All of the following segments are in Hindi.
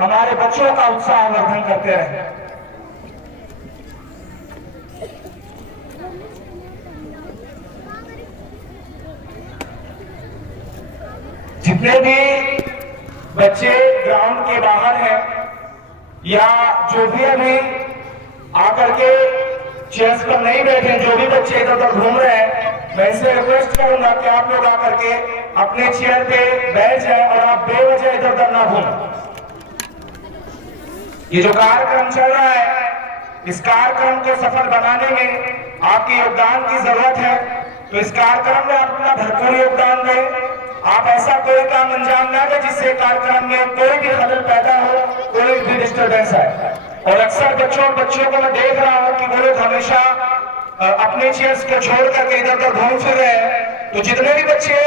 हमारे बच्चों का उत्साह वर्धन करते रहे। जितने भी बच्चे ग्राउंड के बाहर हैं या जो भी अभी आकर के चेयर्स पर नहीं बैठे, जो भी बच्चे इधर उधर घूम रहे हैं, मैं इससे रिक्वेस्ट करूंगा कि आप लोग आकर के अपने चेयर पे बैठ जाएं और आप बेवजह इधर उधर ना घूमें। ये जो कार्यक्रम चल रहा है, इस कार्यक्रम को सफल बनाने में आपके योगदान की जरूरत है। तो इस कार्यक्रम में आप अपना भरपूर योगदान दें। आप ऐसा कोई काम अंजाम ना दें जिससे कार्यक्रम में कोई भी खलल पैदा हो, कोई भी डिस्टर्बेंस आए। और अक्सर बच्चों को मैं देख रहा हूं कि वो लोग हमेशा अपने चेयर्स को छोड़ करके इधर उधर घूम फिर रहे हैं। तो जितने भी बच्चे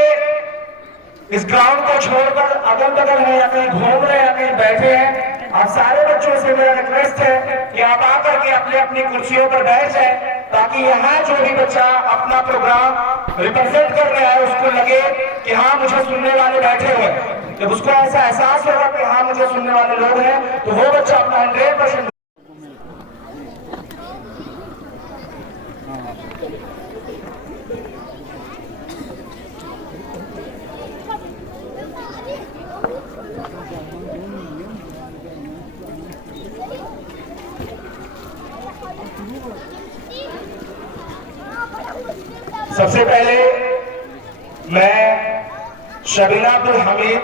इस ग्राउंड को छोड़कर अगल बगल हैं या कहीं घूम रहे हैं या कहीं बैठे हैं, आप सारे बच्चों से मेरा रिक्वेस्ट है कि आप आकर के अपने अपनी कुर्सियों पर बैठ जाएं, ताकि यहाँ जो भी बच्चा अपना प्रोग्राम रिप्रेजेंट करने आए उसको लगे कि हाँ मुझे सुनने वाले बैठे हुए हैं। जब उसको ऐसा एहसास होगा कि हाँ मुझे सुनने वाले लोग हैं, तो वो बच्चा अपना 100% सबसे पहले मैं शबीना अब्दुल हमीद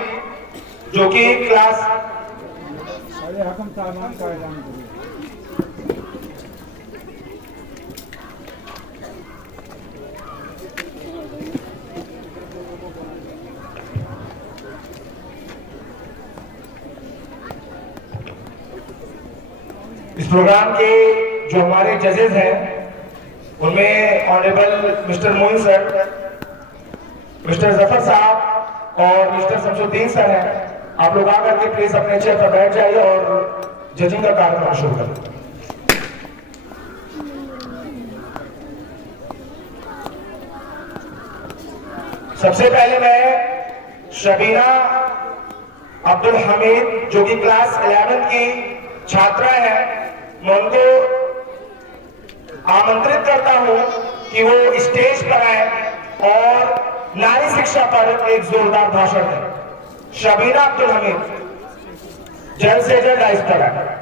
जो कि क्लास इस प्रोग्राम के जो हमारे जजेस हैं उनमें honourable mister Moin sir, mister Zafar साहब और मिस्टर शमसुद्दीन सर हैं। आप लोग आकर के प्लीज अपने चेयर पर बैठ जाइए और जजिंग का कार्यक्रम शुरू करें। सबसे पहले मैं शबीना अब्दुल हमीद जो कि क्लास 11 की छात्रा है, मैं उनको आमंत्रित करता हूं कि वो स्टेज पर आए और नारी शिक्षा पर एक जोरदार भाषण दें। शबीना अब्दुल हमीद जल्द से जल्द आइस पर आए।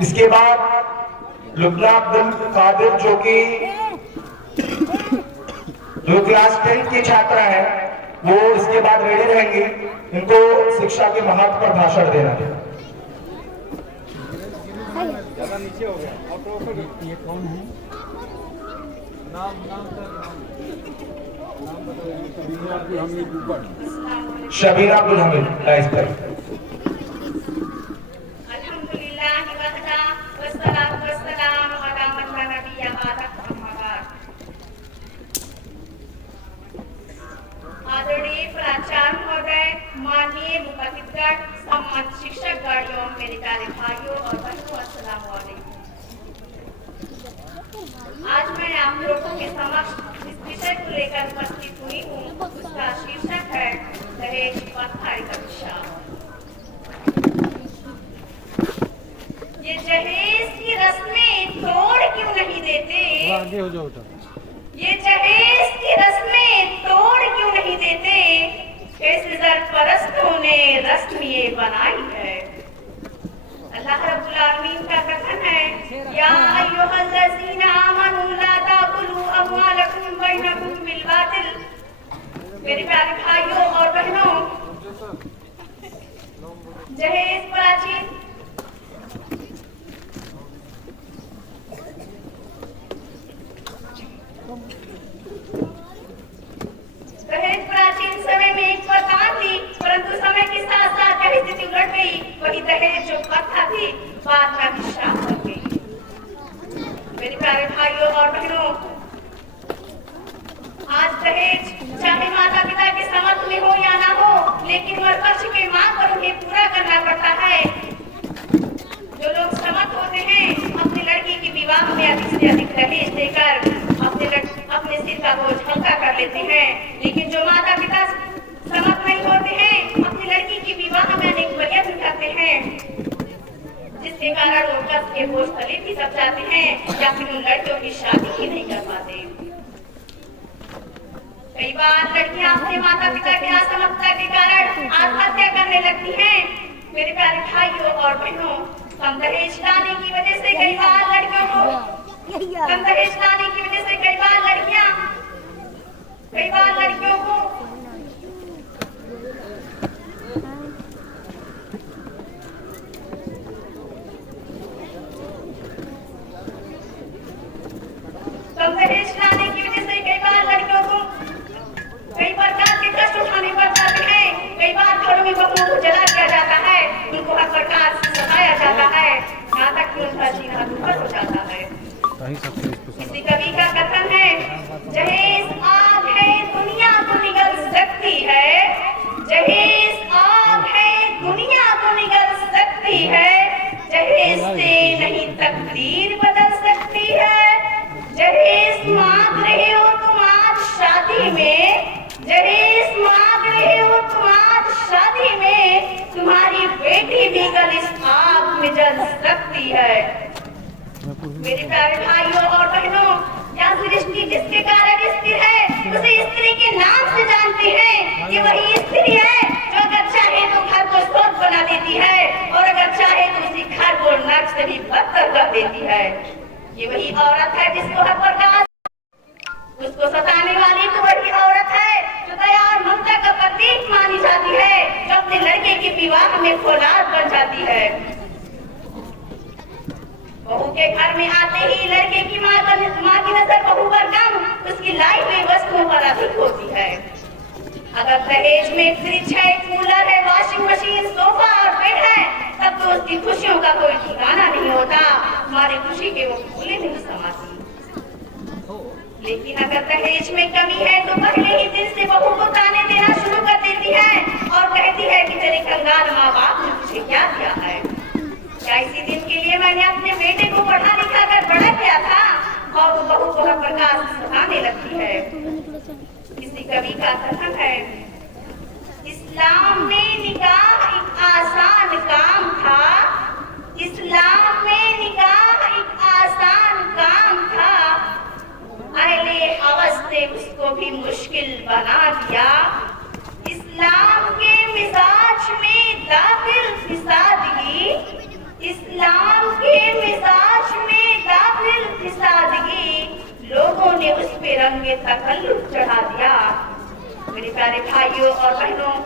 इसके बाद लुबना अब्दुल कादिर जो क्लास 10 की छात्रा है, वो इसके बाद रेडी रहेंगी। इनको शिक्षा के महत्व पर भाषण देना है। ज्यादा नीचे हो गया। ये कौन है? नाम शबीना अब्दुल हमीद लाइस पर। आदरणीय प्राचार्य महोदय, माननीय मुख्यातिथिगण, सम्मानित शिक्षक गाड़ियों, मेरे प्यारे भाइयों और बहनों, अस्सलाम वालेकुम। आज मैं आप लोगों के समक्ष इस विषय को लेकर उपस्थित हुई हूँ। उसका शीर्षक है दहेज प्रथा का विषय। ये दहेज की रस्में तोड़ क्यों नहीं देते? आगे हो जाओ। ये दहेज की रस्में तोड़ क्यों नहीं देते? इस सरपरस्तों ने रस्म ये बनाई है। अल्लाह रब्बुल आलमीन का कथन है, या अय्युहल्लज़ीना आमनू ला ताकुलू अम्वालकुम बैनकुम बिल बातिल। मेरे प्यारे भाइयों और बहनों, दहेज प्राचीन समय में एक प्रथा थी, परंतु समय के साथ साथ यह स्थिति उलट गई। वही दहेज जो प्रथा थी बाद में अभिशाप बन गई। मेरे प्यारे भाइयों और बहनों, आज दहेज चाहे माता पिता के समर्थ में हो या ना हो, लेकिन वर पक्ष के मांग पर उन्हें पूरा करना पड़ता है। जो लोग समर्थ होते हैं अपनी लड़की के विवाह में अधिक से अधिक दहेज देकर अपने सिर का बोझ हल्का कर लेते हैं, लेकिन जो माता पिता समर्थ नहीं होते हैं अपनी लड़की के विवाह में अनेक प्रयत्न करते हैं, जिसके कारण वो कर्ज के बोझ तले भी दब जाते हैं या फिर उन लड़कियों की शादी ही नहीं कर पाते। कई बार लड़कियां अपने माता पिता की असमर्थता के कारण आत्महत्या करने लगती हैं। मेरे प्यारे भाइयों और बहनों, कम दहेज लाने की वजह से कई बार लड़कियों को कम दहेज लाने की वजह से कई बार लड़कियों को कई प्रकार के कष्ट उठाने पड़ जाते हैं। कई बार घरों में बहुओं को जला दिया जाता है, उनको हर प्रकार से सताया जाता है, यहाँ तक कि उनका जीना दुर्भर हो जाता है। किसी कवि का कथन है, जहेज आग है दुनिया तो निगल सकती है, जहेज आग है दुनिया तो निगल सकती है, जहेज से नहीं तकदीर बदल सकती है। जहेज मांग रहे हो तुम आज शादी में, जहेज मांग रहे हो तुम आज शादी में, तुम्हारी बेटी भी कल इस आग में जल सकती है। मेरे प्यारे भाइयों और बहनों, यह सृष्टि जिसके कारण स्थिर है उसे स्त्री के नाम से जानते हैं। ये वही स्त्री है जो अगर चाहे तो घर को स्वर्ग बना देती है और अगर चाहे तो उसी घर को नर्क से भी बदतर कर देती है। ये वही औरत है जिसको हर प्रकार उसको सताने वाली तो वही औरत है जो दया और ममता का प्रतीक मानी जाती है, जो अपने लड़के के विवाह में फौलाद बन जाती है। बहू के घर में आते ही लड़के की माँ की नजर बहू पर कम, उसकी लाई हुई वस्तुओं पर अधिक होती है। अगर दहेज में फ्रिज है, कूलर है, वॉशिंग मशीन, सोफा और बेड है, तब तो उसकी खुशियों का कोई ठिकाना नहीं होता, हमारी खुशी के वो फूले नहीं समाती। लेकिन अगर दहेज में कमी है तो पहले ही दिन से बहू को ताने देना शुरू कर देती है और कहती है कि तेरे कंगाल माँ बाप ने तुझे क्या दिया है। क्या इसी दिन के लिए मैंने अपने बेटे को पढ़ा लिखा कर बड़ा किया था, और वो बहू को हर प्रकार से सताने लगती है। किसी कवि का कथन है, इस्लाम में निकाह एक आसान काम था, इस्लाम में निकाह एक आसान काम था, अहले हवस ने उसको भी मुश्किल बना दिया। इस्लाम के मिजाज में दाखिल फिसादगी, इस्लाम के मिजाज में दाखिल फिसादगी, लोगों ने उस पे रंगे तकल्लुफ चढ़ा दिया। मेरे प्यारे भाइयों और बहनों,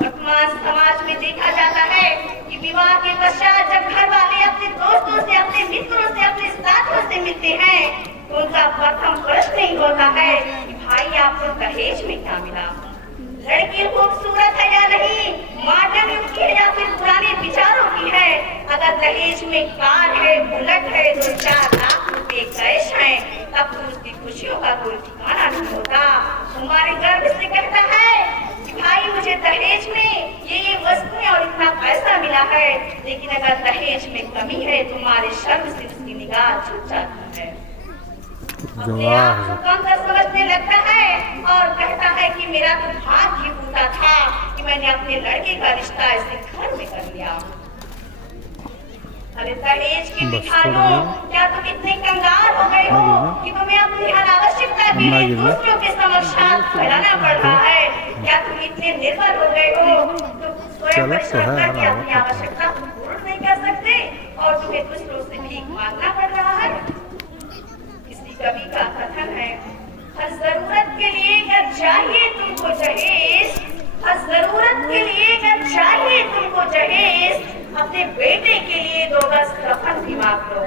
वर्तमान समाज में देखा जाता है कि विवाह के पश्चात जब घर वाले अपने दोस्तों से, अपने मित्रों से, अपने साथियों से मिलते हैं तो उनका प्रथम प्रश्न ही होता है कि भाई आपको दहेज में क्या मिला, लड़की खूबसूरत है या नहीं, मॉडर्न युग की है या फिर पुराने विचारों की है। अगर दहेज में कार है, बुलेट है, 2-4 लाख रुपए कैश है, तब तो उसकी खुशियों का कोई ठिकाना नहीं होता। हमारे गर्व से कहता है कि भाई मुझे दहेज में ये वस्तुएं और इतना पैसा मिला है, लेकिन अगर दहेज में कमी है तुम्हारे शर्म से उसकी निगाह झुक जाती है, अपने आप को कमतर समझने लगता है और कहता है कि मेरा तो भाग्य फूटा था कि मैंने अपने लड़के का रिश्ता ऐसे घर में कर लिया। अरे दहेज की भिखारियों, क्या तुम इतने कंगाल हो गए हो कि तुम्हें अपनी हर आवश्यकता के लिए दूसरों के समक्ष हाथ फैलाना पड़ रहा है? क्या तुम इतने निर्भर हो गए हो तो स्वयं परिश्रम करके अपनी आवश्यकता पूर्ण नहीं कर सकते और तुम्हें दूसरों से भीख मांगना पड़ रहा है? कवि का कथन है, हर जरूरत के लिए अगर चाहिए तुमको जहेज, हर जरूरत के लिए अगर चाहिए तुमको जहेज, अपने बेटे के लिए 2 गज कफन भी मांग लो।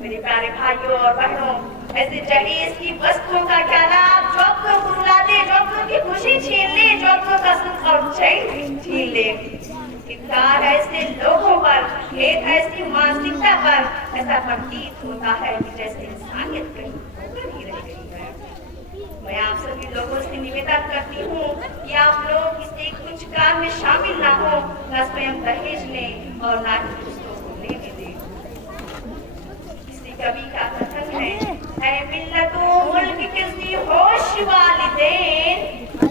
मेरे प्यारे भाइयों और बहनों, ऐसे जहेज की वस्तुओं का क्या लाभ जो आपको रुला दे, जो आपको की खुशी छीन ले, जो आपको का सुख और चैन छीन ले। इकरार ऐसे लोगों पर, खेद ऐसी मानसिकता पर ऐसा प्रतीत होता है कि जैसे आप लोग इसे कुछ काम में शामिल ना हो, न स्वयं दहेज लें और ना ही दूसरों को लेने दें। किसी कवि का कथन है, ऐ मिल्लतो मुल्क किसी होश वालिदैन,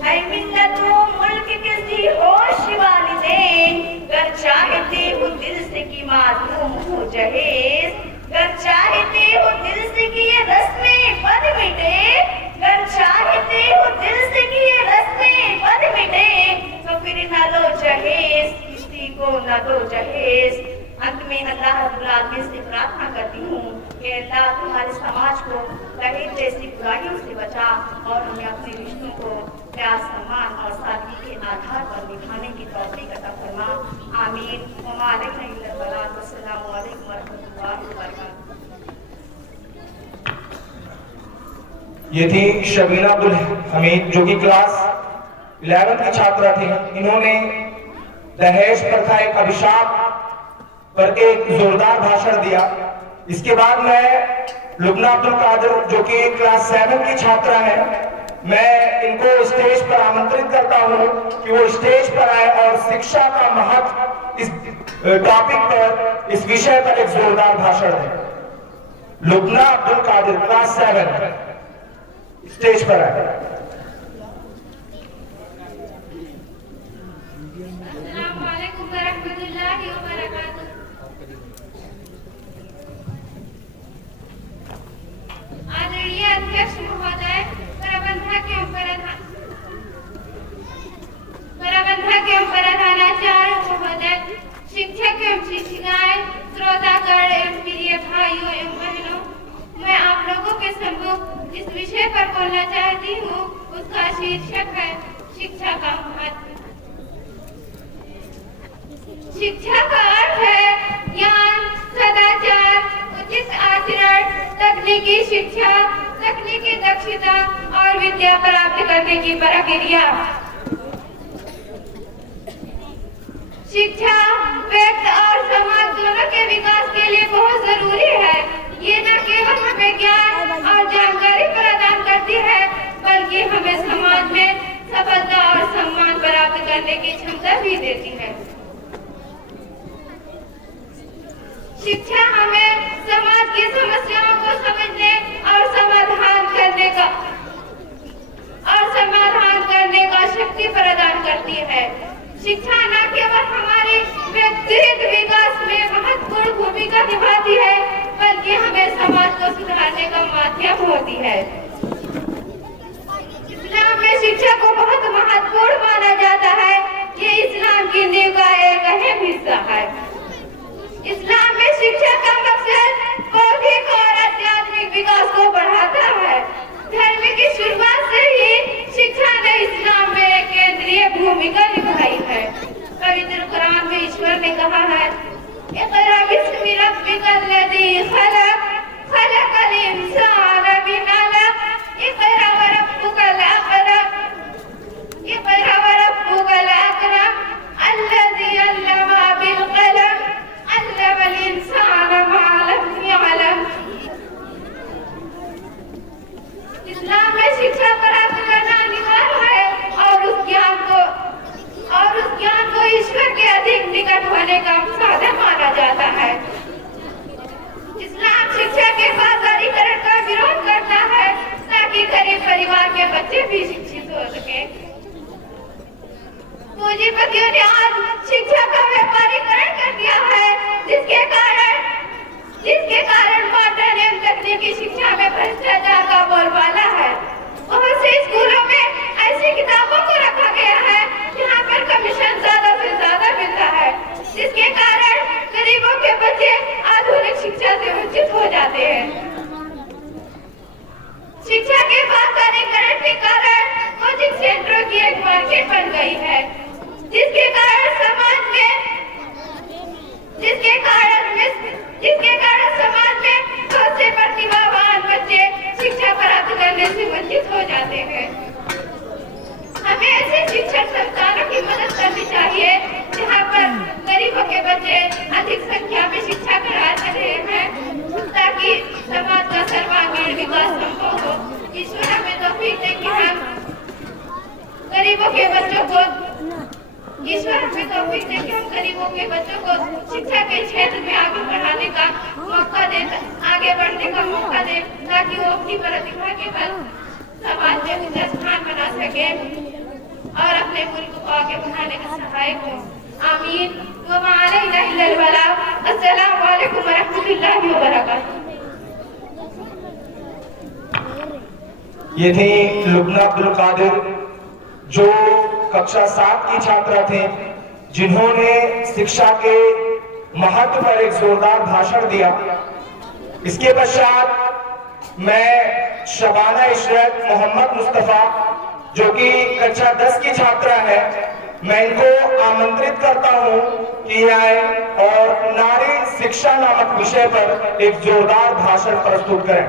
ऐ मिल्लतो मुल्क किसी होश वालिदैन, गर चाहते हो दिल से कि मालूम हो जहेज, गर चाहते हो दिल से कि ये रस्में बद मिटे, गर चाहते हो दिल से कि ये रस्में बद मिटे, तो फिर न लो जहेज, किसी को न दो जहेज। अंत में अल्लाह रब्बुल आलमीन से प्रार्थना करती हूँ कि अल्लाह तुम्हारे समाज को दहेज जैसी बुराइयों से बचा और हमें अपने रिश्तों को प्यार, सम्मान और सादगी के आधार पर निभाने की तौफीक अता फरमा। आमीन। वमा अलैना इल्लल बलाग। अस्सलामु अलैकुम वरहमतुल्लाहि वबरकातुहू। ये थी शबीना अब्दुल हमीद जो कि क्लास 11 की छात्रा थी। इन्होंने दहेज प्रथा एक अभिशाप पर एक जोरदार भाषण दिया। इसके बाद मैं लुबना अब्दुल कादिर जो कि क्लास 7 की छात्रा है, मैं इनको स्टेज पर आमंत्रित करता हूं कि वो स्टेज पर आए और शिक्षा का महत्व इस टॉपिक पर, इस विषय पर एक जोरदार भाषण दें। लुबना अब्दुल कादिर क्लास 7 स्टेज पर आए। अस्सलामु अलैकुम वरहमतुल्लाहि वबरकातुहू। आदरणीय अध्यक्ष महोदय, प्रबंधक एवं प्रधानाचार्य महोदय, शिक्षक एवं शिक्षिकाएं, श्रोतागण एवं प्रिय भाइयों एवं बहनों, मैं आप लोगों के सम्मुख जिस विषय पर बोलना चाहती हूँ उसका शीर्षक है शिक्षा का महत्व। शिक्षा का अर्थ है ज्ञान, सदाचार, उचित आचरण, तकनीकी शिक्षा, तकनीकी दक्षता और विद्या प्राप्त करने की प्रक्रिया। शिक्षा व्यक्ति और समाज दोनों के विकास के लिए बहुत जरूरी है। ये न केवल हमें ज्ञान और जानकारी प्रदान करती है, बल्कि हमें समाज में सफलता और सम्मान प्राप्त करने की क्षमता भी देती है। शिक्षा हमें समाज की समस्याओं को समझने और समाधान करने का शक्ति प्रदान करती है। शिक्षा न केवल हमारे व्यक्तिगत विकास में महत्वपूर्ण भूमिका निभाती है, बल्कि हमें समाज को सुधारने का माध्यम होती है। इस्लाम में शिक्षा को बहुत महत्वपूर्ण माना जाता है। ये इस्लाम की नींव का एक अहम हिस्सा है। इस्लाम में शिक्षा का मकसद बौद्धिक और आध्यात्मिक विकास को बढ़ाता है। धर्म की शुरुआत से ही शिक्षा ने इस्लाम में एक केंद्रीय भूमिका निभाई है। पवित्र कुरान में ईश्वर ने कहा है, इक़रा बिस्मि रब्बिकल लज़ी खलक़, खलक़ल इंसान मिन अलक़, इक़रा व रब्बुकल अकरम, इक़रा व रब्बुकल अकरम, अल्लज़ी अल्लमा बिल क़लम, अल्लमल इंसान मा लम यअलम। इस्लाम में शिक्षा प्राप्त करना अनिवार्य है और उस ज्ञान को ईश्वर के अधिक निकट होने का साधन माना जाता है। इस्लाम शिक्षा के बाजारीकरण का विरोध करता है ताकि गरीब परिवार के बच्चे भी शिक्षित हो सके। पूंजीपतियों ने आज शिक्षा का व्यापारीकरण कर दिया है, जिसके कारण मॉडर्न एवं तकनीकी शिक्षा में भ्रष्टाचार का बोलबाला है। बहुत से स्कूलों में ऐसी किताबों को रखा गया है जहाँ पर कमीशन ज्यादा से ज्यादा मिलता है, जिसके कारण गरीबों के बच्चे आधुनिक शिक्षा से वंचित हो जाते हैं। शिक्षा के बाजारीकरण के कारण कोचिंग सेंटरों की एक मार्केट बन गई है, जिसके कारण समाज में बहुत से प्रतिभावान बच्चे शिक्षा प्राप्त करने से वंचित हो जाते हैं। हमें ऐसे शिक्षक संस्थानों की मदद करनी चाहिए जहाँ पर गरीबों के बच्चे अधिक संख्या में शिक्षा करा रहे हैं, ताकि समाज का सर्वांगीण विकास संभव हो। ईश्वर हमें तौफीक दे कि हम गरीबों के बच्चों को ईश्वर हमें तौफीक दे कि हम गरीबों के बच्चों को शिक्षा के क्षेत्र में आगे बढ़ाने का मौका दे, आगे बढ़ने का मौका दे, ताकि वो अपनी प्रतिभा के बल समाज में उनका स्थान बना सके और अपने मुल्क को आगे बढ़ाने का सहायक हो। आमीन। व मा अलैना इल्लल बलाग। अस्सलामु अलैकुम व रहमतुल्लाहि व बरकातुहू। ये थी लुब्ना अब्दुल कादिर, जो कक्षा 7 की छात्रा थी, जिन्होंने शिक्षा के महत्व पर एक जोरदार भाषण दिया। इसके पश्चात मैं शबाना इशरत मोहम्मद मुस्तफा, जो कि कक्षा 10 की छात्रा है, मैं इनको आमंत्रित करता हूं कि आए और नारी शिक्षा नामक विषय पर एक जोरदार भाषण प्रस्तुत करें।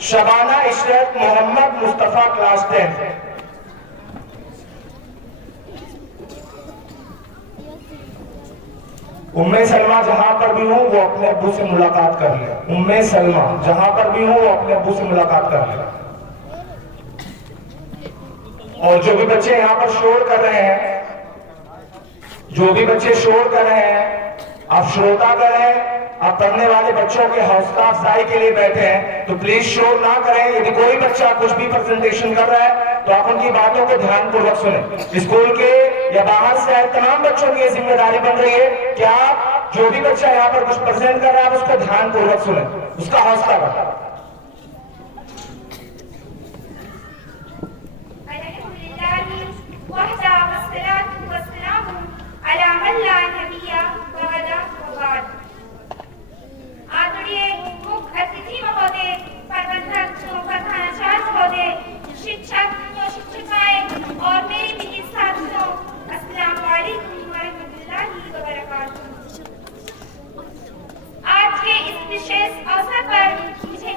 शबाना इशरत मोहम्मद मुस्तफा, क्लास 10। उम्मे सलमा जहां पर भी हूं वो अपने अब्बू से मुलाकात कर ले। उम्मे सलमा जहां पर भी हूं वो अपने अब्बू से मुलाकात कर ले। और जो भी बच्चे यहाँ पर शोर कर रहे हैं, जो भी बच्चे शोर कर रहे हैं, आप श्रोतागण हैं, आप पढ़ने वाले बच्चों के हौसला अफजाई के लिए बैठे हैं, तो प्लीज शोर ना करें। यदि कोई बच्चा कुछ भी प्रेजेंटेशन कर रहा है तो आप उनकी बातों को ध्यानपूर्वक सुने। स्कूल के या बाहर से आए तमाम बच्चों की ये जिम्मेदारी बन रही है कि आप जो भी बच्चा यहाँ पर कुछ प्रेजेंट कर रहा है उसको ध्यानपूर्वक सुने, उसका हौसला बढ़ाए। आदरणीय मुख्य अतिथि महोदय, प्रबंधक, प्रधानाचार्य महोदय, शिक्षक, शिक्षिकाएं और मेरे प्रिय साथियों, अस्सलाम वालेकुम व रहमतुल्लाहि व बरकातुहू। आज के इस विशेष अवसर पर मुझे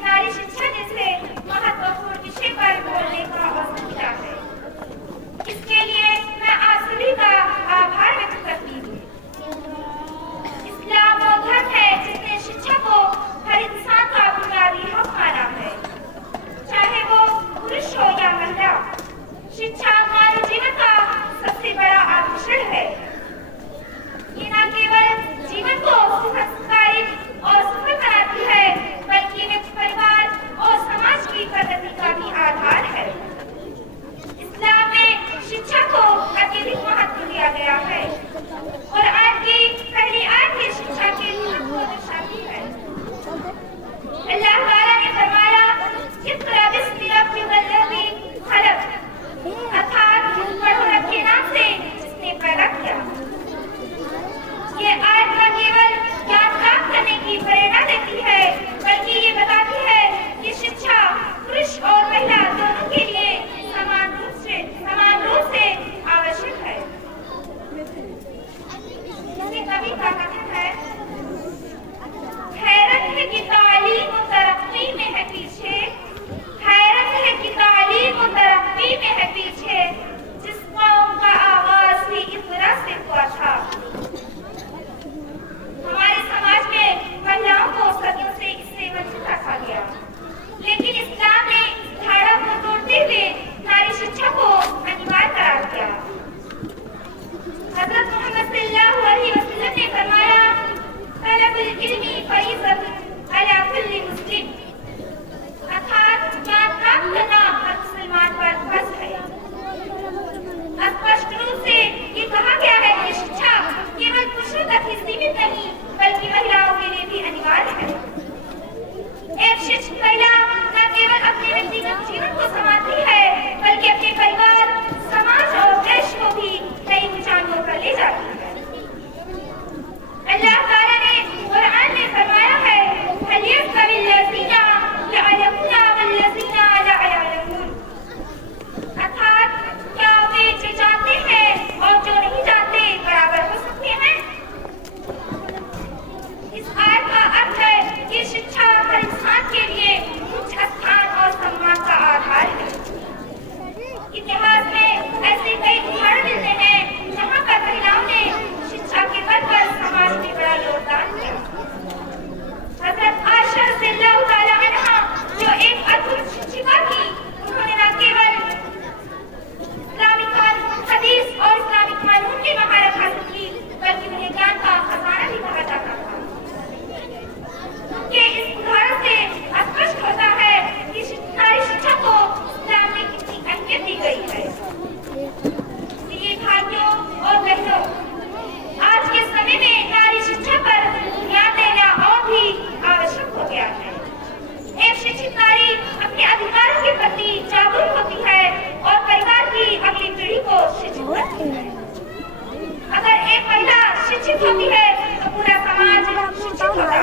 शिक्षित होती है तो पूरा समाज शिक्षित होता है।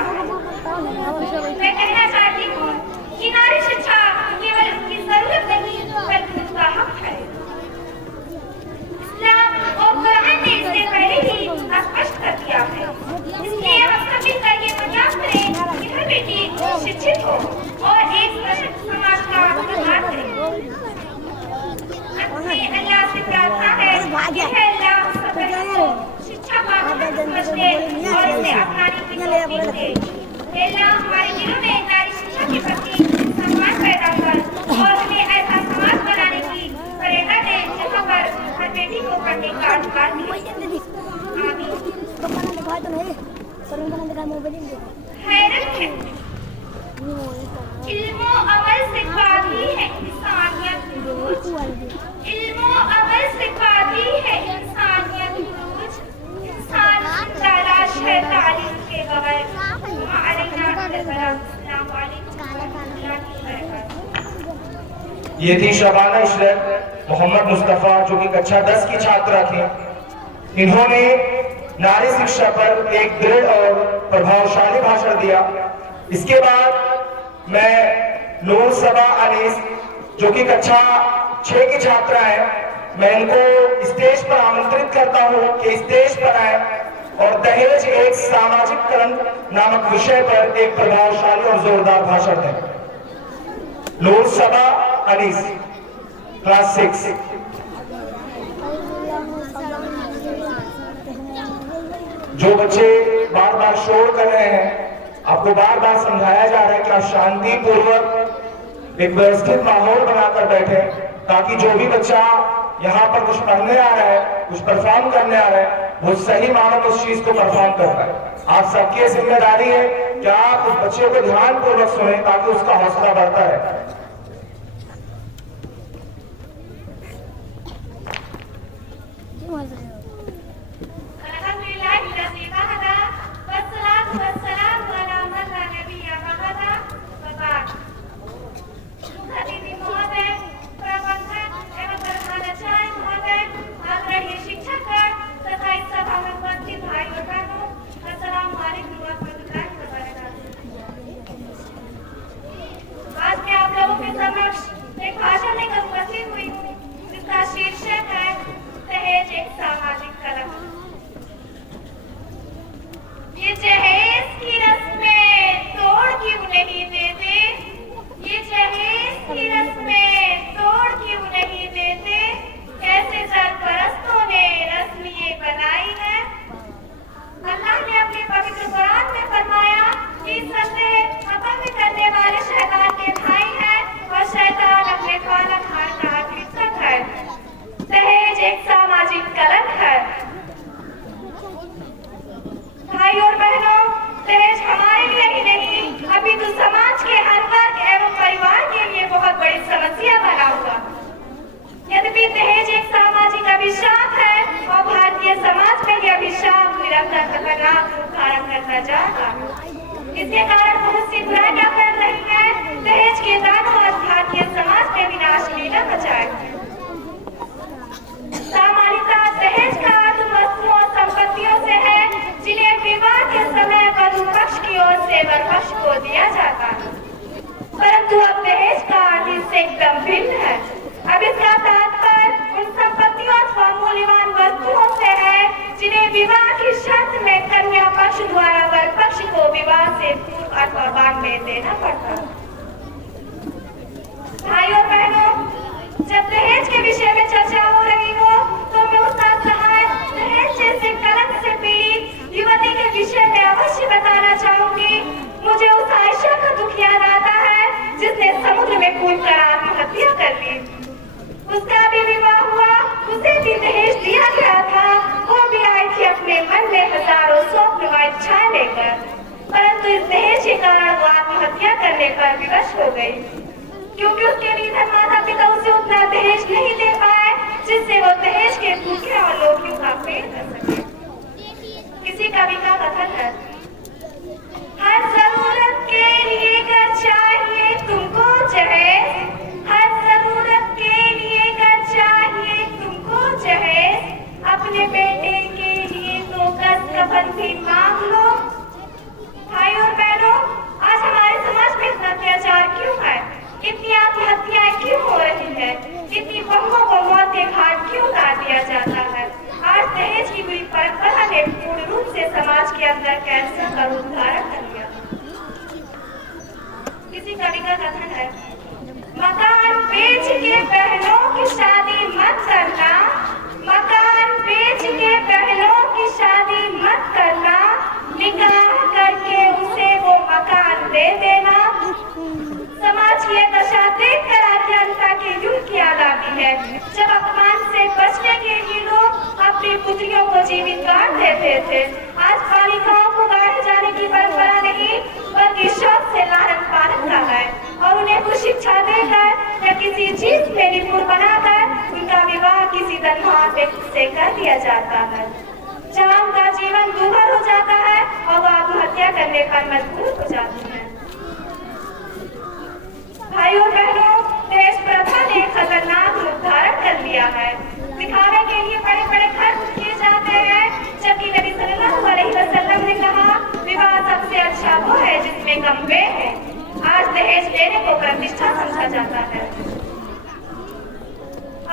मैं कहना चाहती हूँ कि नारी शिक्षा केवल उनकी जरूरत नहीं बल्कि उनका हक है। इस्लाम और कुरान ने इससे पहले ही स्पष्ट कर दिया है। इसलिए हम सभी का ये प्रयास करें कि हर बेटी शिक्षित हो और एक सशक्त समाज का निर्माण करें। अल्लाह से प्रार्थना है कि अल्लाह सबको शिक्षा का समझने और इसे अपनाने की तौफीक दे। अल्लाह हमारे दिलों में नारी शिक्षा के प्रति सम्मान पैदा कर और हमें ऐसा समाज बनाने की प्रेरणा दे जहाँ पर हर बेटी को पढ़ने का अधिकार मिले। हैरत है, इल्मो अमल से पाती है इंसानियत रूज, इल्मो अमल से पाती है इंसानियत रूज, इंसान तलाश है तालीम के बगैर। ये थी शबाना इशरत मोहम्मद मुस्तफा जो कि कक्षा 10 की छात्रा थी। इन्होंने नारी शिक्षा पर एक दृढ़ और प्रभावशाली भाषण दिया। इसके बाद मैं नूर सबा अनीस जो कि कक्षा 6 की छात्रा है, मैं इनको स्टेज पर आमंत्रित करता हूं कि स्टेज पर आए और दहेज एक सामाजिक कलंक नामक विषय पर एक प्रभावशाली और जोरदार भाषण दें। नूर सबा अनीस, क्लास 6। जो बच्चे बार बार शोर कर रहे हैं, आपको बार बार समझाया जा रहा है कि आप शांति पूर्वक एक व्यवस्थित माहौल बनाकर बैठे, ताकि जो भी बच्चा यहाँ पर कुछ पढ़ने आ रहा है, कुछ परफॉर्म करने आ रहा है, वो सही मानो उस चीज को परफॉर्म कर पाए। आप सबकी जिम्मेदारी है कि आप उस बच्चे को ध्यान पूर्वक सुने ताकि उसका हौसला बढ़ता रहे। इसके कारण बहुत सी बुराइयां कर रही है। दहेज के दानों और भारतीय समाज में विनाश लीला मचाए। सामान्यतः दहेज का अर्थ वस्तुओं और संपत्तियों से है जिन्हें विवाह के समय वधू पक्ष की ओर से वर पक्ष को दिया जाता है, परंतु अब दहेज का अर्थ इससे एकदम भिन्न है। अब इसका तात्पर्य उन संपत्तियों अथवा मूल्यवान वस्तुओं से है जिन्हें विवाह की शर्त में कन्या पक्ष द्वारा वर पक्ष को विवाह से पूर्व अथवा बाद में देना पड़ता है। भाइयों बहनों, जब दहेज के विषय में चर्चा हो रही हो तो मैं उस्ताद साहब दहेज जैसे कलंक से पीड़ित युवती के विषय में अवश्य बताना चाहूंगी। मुझे उस आयशा का दुख याद आता है जिसने समुद्र में कूदकर आत्महत्या कर ली। उसका भी विवाह हुआ, उसे भी दहेज दिया गया था। वो भी आई थी अपने मन में हजारों स्वप्न व इच्छाएं लेकर, परंतु इस दहेज के कारण वो आत्महत्या करने पर विवश हो गई, क्योंकि उसके निधन माता पिता उसे उतना दहेज नहीं दे पाए जिससे वो दहेज के भूखे और लोभियों का पेट कर सके। किसी कवि का कथन है, हर जरूरत के लिए घर चाहिए तुमको जहेज, हर जरूरत के लिए घर चाहिए तुमको जहेज, अपने बेटे के लिए तो गज क्यों हो रही है? इतनी बहुओं को मौत के घाट क्यों उतार दिया जाता है? आज दहेज की बुरी परंपरा ने पूर्ण रूप से समाज के अंदर कैंसर का रूप धारण कर लिया। किसी कवि का कथन है, मकान बेच के बहनों की शादी मत करना, मकान बेच के बहनों की शादी मत करना, निकाह करके उसे वो मकान दे देना। समाज की दशा देखकर आध्यात्मिकता के युग की याद आती है, जब अपमान से बचने के लिए लोग अपनी पुत्रियों को जीवित गाड़ देते थे। आज बालिकाओं को गाड़े जाने की परंपरा नहीं, बल्कि शौक से लालन पालन का है और उन्हें कुछ शिक्षा देकर या किसी चीज में निपुण बनाकर उनका विवाह किसी धनवान व्यक्ति से कर दिया जाता है, जहाँ उनका जीवन दूभर हो जाता है और वो आत्महत्या करने पर मजबूर हो जाती है। भाइयों बहनों, दहेज प्रथा ने खतरनाक रूप धारण कर लिया है। दिखावे के लिए बड़े बड़े घर किए जाते हैं, जबकि नबी सल्लल्लाहु अलैहि वसल्लम ने कहा, विवाह सबसे अच्छा वो है जिसमें कम व्यय है। आज दहेज लेने को प्रतिष्ठा समझा जाता है।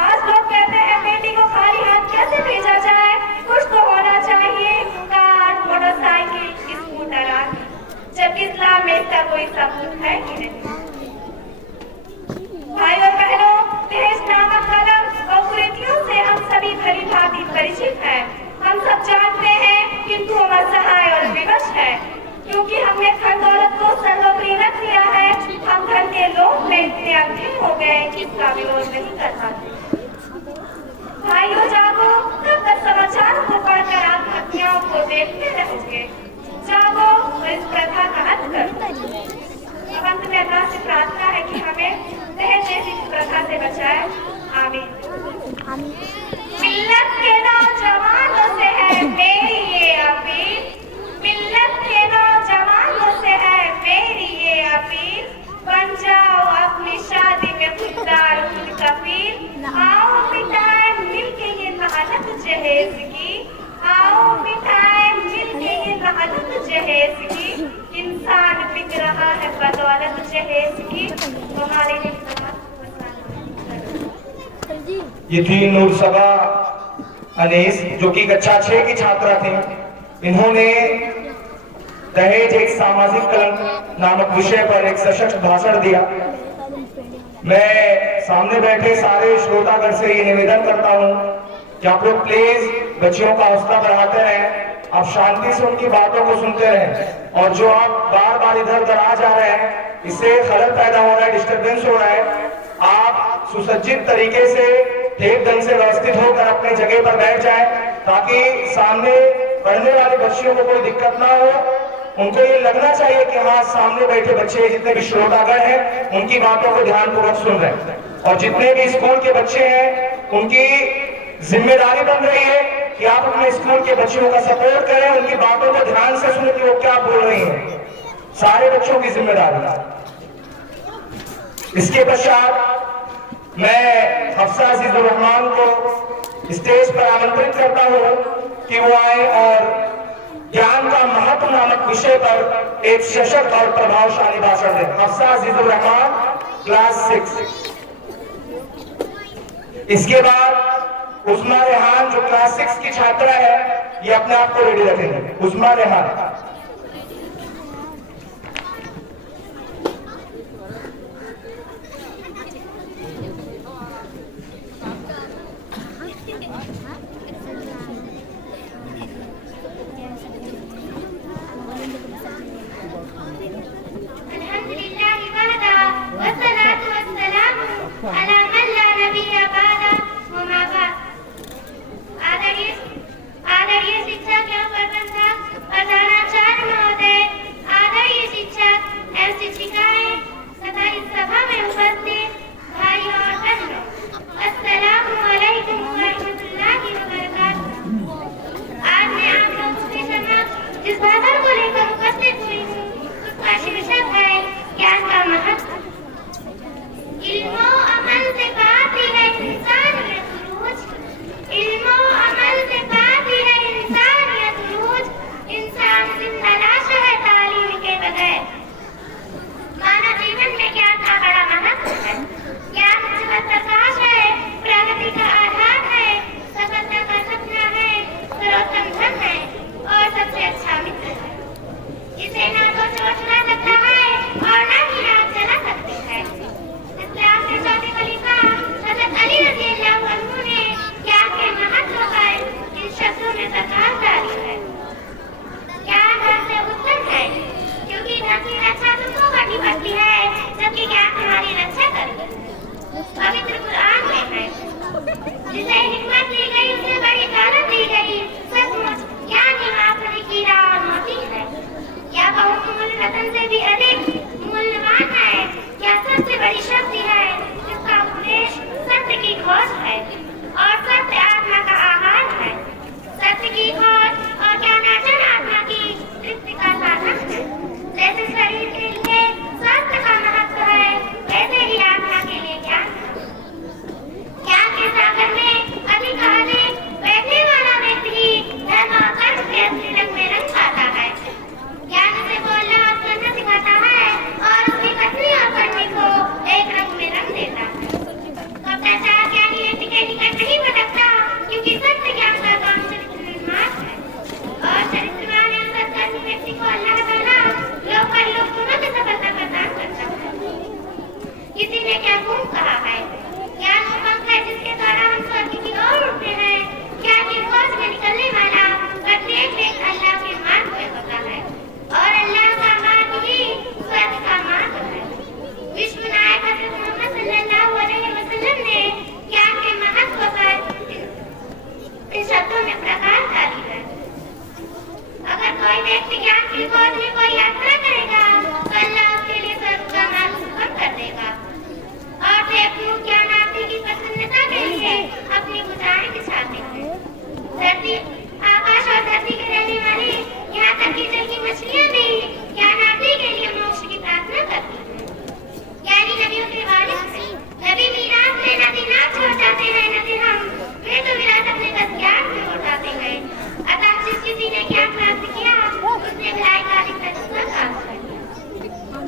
आज लोग कहते हैं बेटी को खाली हाथ कैसे भेजा जाए, कुछ तो होना चाहिए, कार, मोटरसाइकिल, स्कूटर आदि, जबकि इस्लाम में इसका कोई सबूत है कि नहीं। भाइयों बहनों, दहेज नामक कलम और कुरीतियों से हम सभी भली भांति परिचित हैं। हम सब जानते हैं, किंतु हम असहाय और विवश हैं, क्योंकि हमने धन दौलत को सर्वोपरि रख दिया है। हम धन के लोभ में इतने अंधे हो गए कि इसका विरोध नहीं कर पाते। भाइयों जागो, कब तक समाचारों को पढ़कर आत्महत्याओं को देखते रहोगे? जागो और इस प्रथा का अंत करो। अब अंत में अल्लाह से प्रार्थना है कि हमें दहेज जैसी प्रथा से बचाए। आमीन। मिल्लत के नौजवानों से है मेरी ये अपील, मिल्लत के नौजवानों से है मेरी ये अपील, बन जाओ अपनी शादी में खुददार खुद कफील। आओ मिटाए मिलके ये लानत जहेज की, आओ मिटाए मिलके ये लानत जहेज की। इंसान बिक रहा है बदौलत जहेज की। तुम्हारे लिए ये थी नूर सबा अनीस, जो कि कक्षा 6 की छात्रा थी। इन्होंने दहेज एक सामाजिक कलंक नामक विषय पर एक सशक्त भाषण दिया। मैं सामने बैठे सारे श्रोतागण से ये निवेदन करता हूँ कि आप लोग प्लीज बच्चियों का हौसला बढ़ाते रहें, आप शांति से उनकी बातों को सुनते रहें, और जो आप बार बार इधर उधर आ जा रहे हैं, इससे खलल पैदा हो रहा है, डिस्टर्बेंस हो रहा है। आप सुसज्जित तरीके से ठीक ढंग से व्यवस्थित होकर अपने जगह पर बैठ जाए, ताकि सामने पढ़ने वाली बच्चियों को कोई दिक्कत ना हो। उनको ये लगना चाहिए कि हाँ, सामने बैठे बच्चे जितने भी श्रोतागण हैं उनकी बातों को ध्यानपूर्वक सुन रहे हैं, और जितने भी स्कूल के बच्चे हैं उनकी जिम्मेदारी बन रही है कि आप अपने स्कूल के बच्चों का सपोर्ट करें, उनकी बातों को ध्यान से सुने कि वो क्या बोल रही हैं। सारे बच्चों की जिम्मेदारी। इसके पश्चात मैं हफ्सा अजीजुर रहमान को स्टेज पर आमंत्रित करता हूं कि वो आए और ज्ञान का महत्व नामक विषय पर एक सशक्त और प्रभावशाली भाषण दें। हफ्सा अजीजुर रहमान, क्लास 6। इसके बाद उस्मा रेहान, जो क्लास 6 की छात्रा है, ये अपने आप को रेडी रखेंगे। उस्मा रेहान। आदरणीय शिक्षक एवं प्रबंधक, किसी ने क्या खूब कहा है, ज्ञान वो पंख है जिसके द्वारा हम स्वर्ग की ओर उड़ते हैं। ज्ञान की खोज में निकलने वाला प्रत्येक व्यक्ति अल्लाह के मार्ग पे होता है और अल्लाह का मार्ग ही स्वर्ग का मार्ग है। विश्व नायक हज़रत मोहम्मद सल्लल्लाहु अलैहि वसल्लम ने ज्ञान के महत्व पर इन शब्दों में प्रकाश डाली है। अगर कोई व्यक्ति ज्ञान की खोज में कोई यात्रा करेगा तो अल्लाह उसके लिए स्वर्ग का मार्ग सुगम कर देगा और देवदूत ज्ञानार्थी की प्रसन्नता के लिए अपनी भुजाएं बिछाते हैं। धरती, आकाश और धरती के रहने वाले, यहाँ तक कि जल की मछलियां भी ज्ञानार्थी के लिए मोक्ष की प्रार्थना करती हैं। ज्ञानी नबियों के वारिस हैं। नबी मीरास में न दिन रात छोड़ जाते हैं न दिन हम, वे तो विरासत में दस ज्ञान में उठाते हैं। अतः जिस किसी ने ज्ञान प्राप्त किया उसने भलाई का अधिकतर दूसरा काम कर लिया।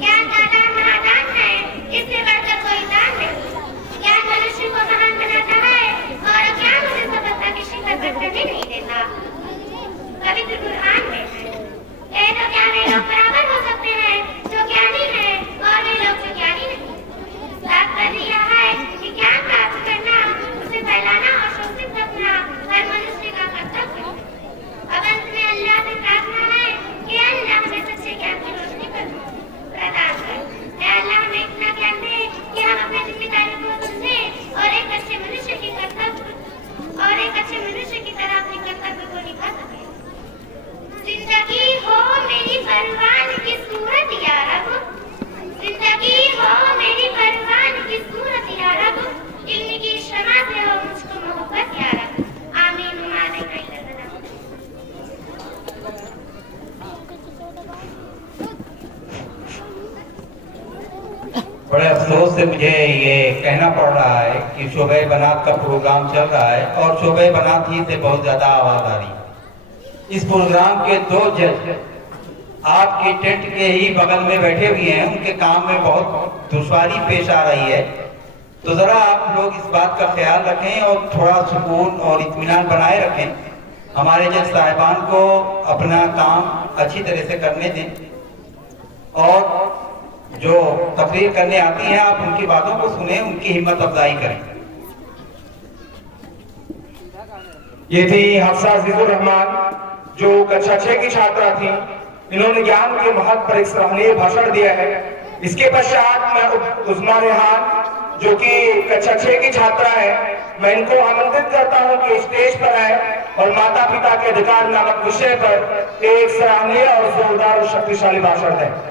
ज्ञान का दान महादान है, इससे बढ़कर कोई दान नहीं। ज्ञान मनुष्य को महान बनाता है और अज्ञान उसे सफलता की शिखर पर चढ़ने नहीं देता। पवित्र कुरान में है, तो क्या वे लोग बराबर हो सकते हैं जो ज्ञानी हैं और वे लोग जो ज्ञानी नहीं। तात्पर्य यह है कि ज्ञान प्राप्त करना, उसे फैलाना और शोषित रखना हर मनुष्य का कर्तव्य है। अब अंत में अल्लाह से प्रार्थना है कि अल्लाह हमें सच्चे ज्ञान की रोशनी प्रदान कर। अल्लाह हमें इतना ज्ञान दे कि हम अपनी जिम्मेदारी को समझें और एक अच्छे मनुष्य की तरह अपने कर्तव्य को निभा सकें। जिंदगी हो मेरी परवान की सूरत या रब, जिंदगी हो मेरी परवान की सूरत या रब, इनकी क्षमा से हो मुझको मोहब्बत या रब। आमीन। बड़े अफसोस से मुझे ये कहना पड़ रहा है कि शोबे बनात का प्रोग्राम चल रहा है और शोबे बनात ही से बहुत ज्यादा आवाज आ रही है। इस प्रोग्राम के दो जज आपके टेंट के ही बगल में बैठे हुए हैं, उनके काम में बहुत दुश्वारी पेश आ रही है। तो जरा आप लोग इस बात का ख्याल रखें और थोड़ा सुकून और इत्मीनान बनाए रखें। हमारे जज साहिबान को अपना काम अच्छी तरह से करने दें और जो तकरीर करने आती हैं आप उनकी बातों को सुने, उनकी हिम्मत अफजाई करें। ये थी हफ्सा अजीजुर रहमान जो कक्षा 6 की छात्रा थी। इन्होंने ज्ञान के महत्व पर एक सराहनीय भाषण दिया है। इसके पश्चात मैं उस्मा रेहान जो कि कक्षा 6 की छात्रा है, मैं इनको आमंत्रित करता हूं कि स्टेज पर आए और माता पिता के अधिकार नामक विषय पर एक सराहनीय और जोरदार और शक्तिशाली भाषण दें।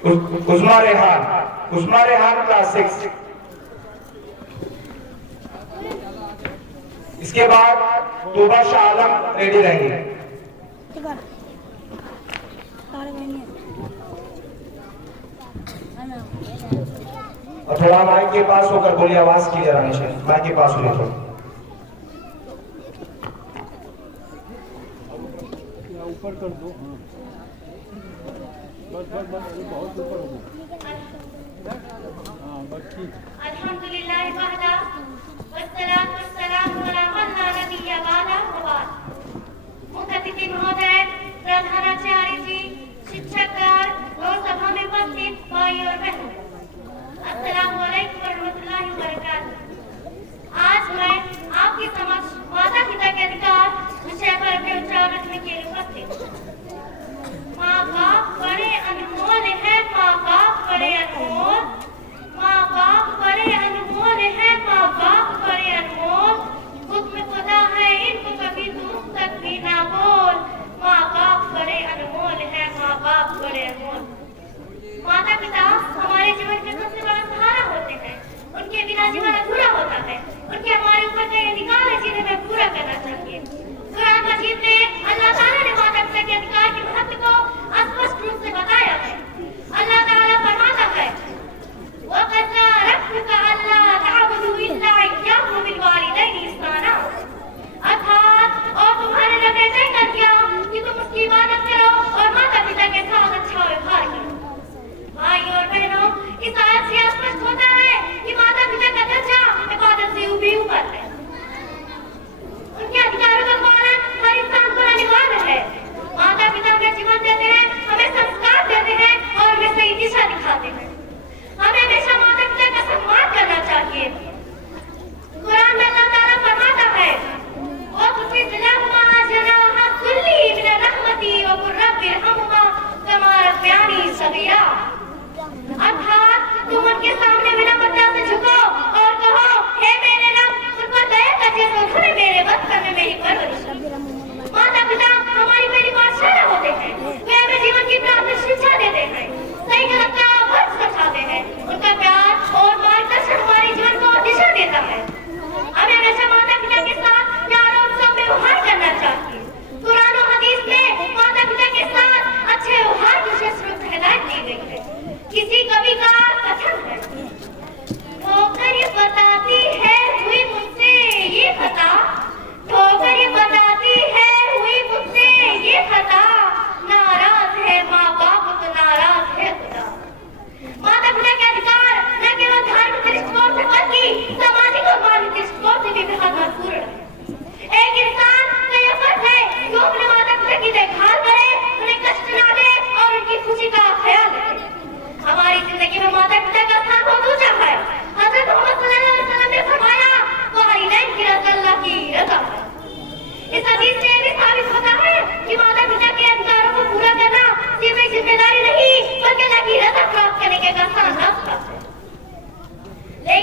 उस्मा रेहान क्लास 6। इसके बाद तोबा शाह आलम रेडी रहेंगे। और थोड़ा माइक के पास होकर बोलिए, आवाज क्लियर आनी चाहिए। माइक के पास होइए थोड़ा। ऊपर कर दो। बस बहुत ऊपर हो। हाँ बस ठीक। अल्हम्दुलिल्लाह वहदा वस्सलातु वस्सलामु अला मन ला नबिय्य बअदा वबाद। मुख्य अतिथि महोदय, प्रधानाचार्य जी, शिक्षकगण और सभा में उपस्थित भाई और बहनों, अस्सलामु अलैकुम वरहमतुल्लाहि वबरकातुहू। आज मैं आपके समक्ष माता पिता के अधिकार विषय पर अपने विचार रखने के लिए उपस्थित हूँ। माँ बाप बड़े अनमोल है, माँ बाप बड़े अनमोल, माँ बाप बड़े अनमोल है, माँ बाप बड़े अनमोल। हुक्म खुदा है इनको कभी दूर तक भी ना बोल। माँ बाप बड़े अनमोल है, माँ बाप बड़े अनमोल। माता पिता हमारे जीवन के सबसे बड़ा सहारा होते हैं। उनके बिना जीवन अधूरा होता है। उनके हमारे ऊपर कई अधिकार है जिन्हें हमें पूरा करना चाहिए। कुरान मजीद में अल्लाह ताला ने माता पिता के अधिकार के महत्व को स्पष्ट रूप से बताया है। अल्लाह ताला फरमाता है, वक़ज़ा रब्बुका अल्ला तअबुदू इल्ला इय्याहु व बिल वालिदैनि इहसाना। अर्थात और तुम्हारे लिए तय कर दिया कि तुम उसकी इबादत करो और माता पिता के साथ अच्छा व्यवहार करो। भाई और बहनों, इस आयत से स्पष्ट होता है कि माता पिता का दर्जा इबादत से भी ऊपर है। उनके अधिकारों का पालन हर इंसान को अनिवार्य है। माता पिता हमें जीवन देते हैं, हमें संस्कार देते हैं और हमें सही दिशा दिखाते हैं। हमें हमेशा माता पिता का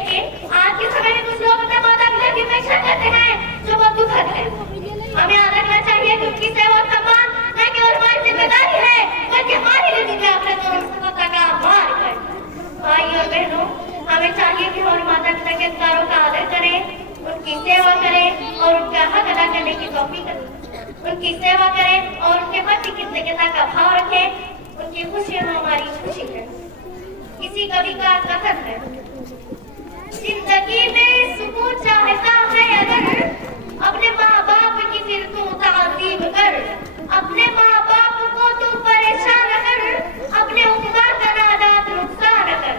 लेकिन आज के समय में कुछ लोग अपने माता पिता की उपेक्षा करते हैं, जो बहुत दुखद है। हमें याद रखना चाहिए कि उनकी सेवा और सम्मान न केवल हमारी जिम्मेदारी है, बल्कि हमारी जिंदगी आखिरत और सफलता का मार्ग है। भाई और बहनों, हमें चाहिए कि हम माता पिता के अधिकारों का आदर करें, उनकी सेवा करें और उनका हक अदा करने की तौफीक करें। उनकी सेवा करें और उनके प्रति कृतज्ञता का भाव रखें। उनकी खुशी हमारी खुशी है। किसी कवि का कथन है, जिंदगी में सुकून चाहता है अगर, अपने माँ बाप की फिर तू ताज़ीम कर। अपने माँ बाप को तू परेशान कर, अपने उपकार का नादात नुकसान कर।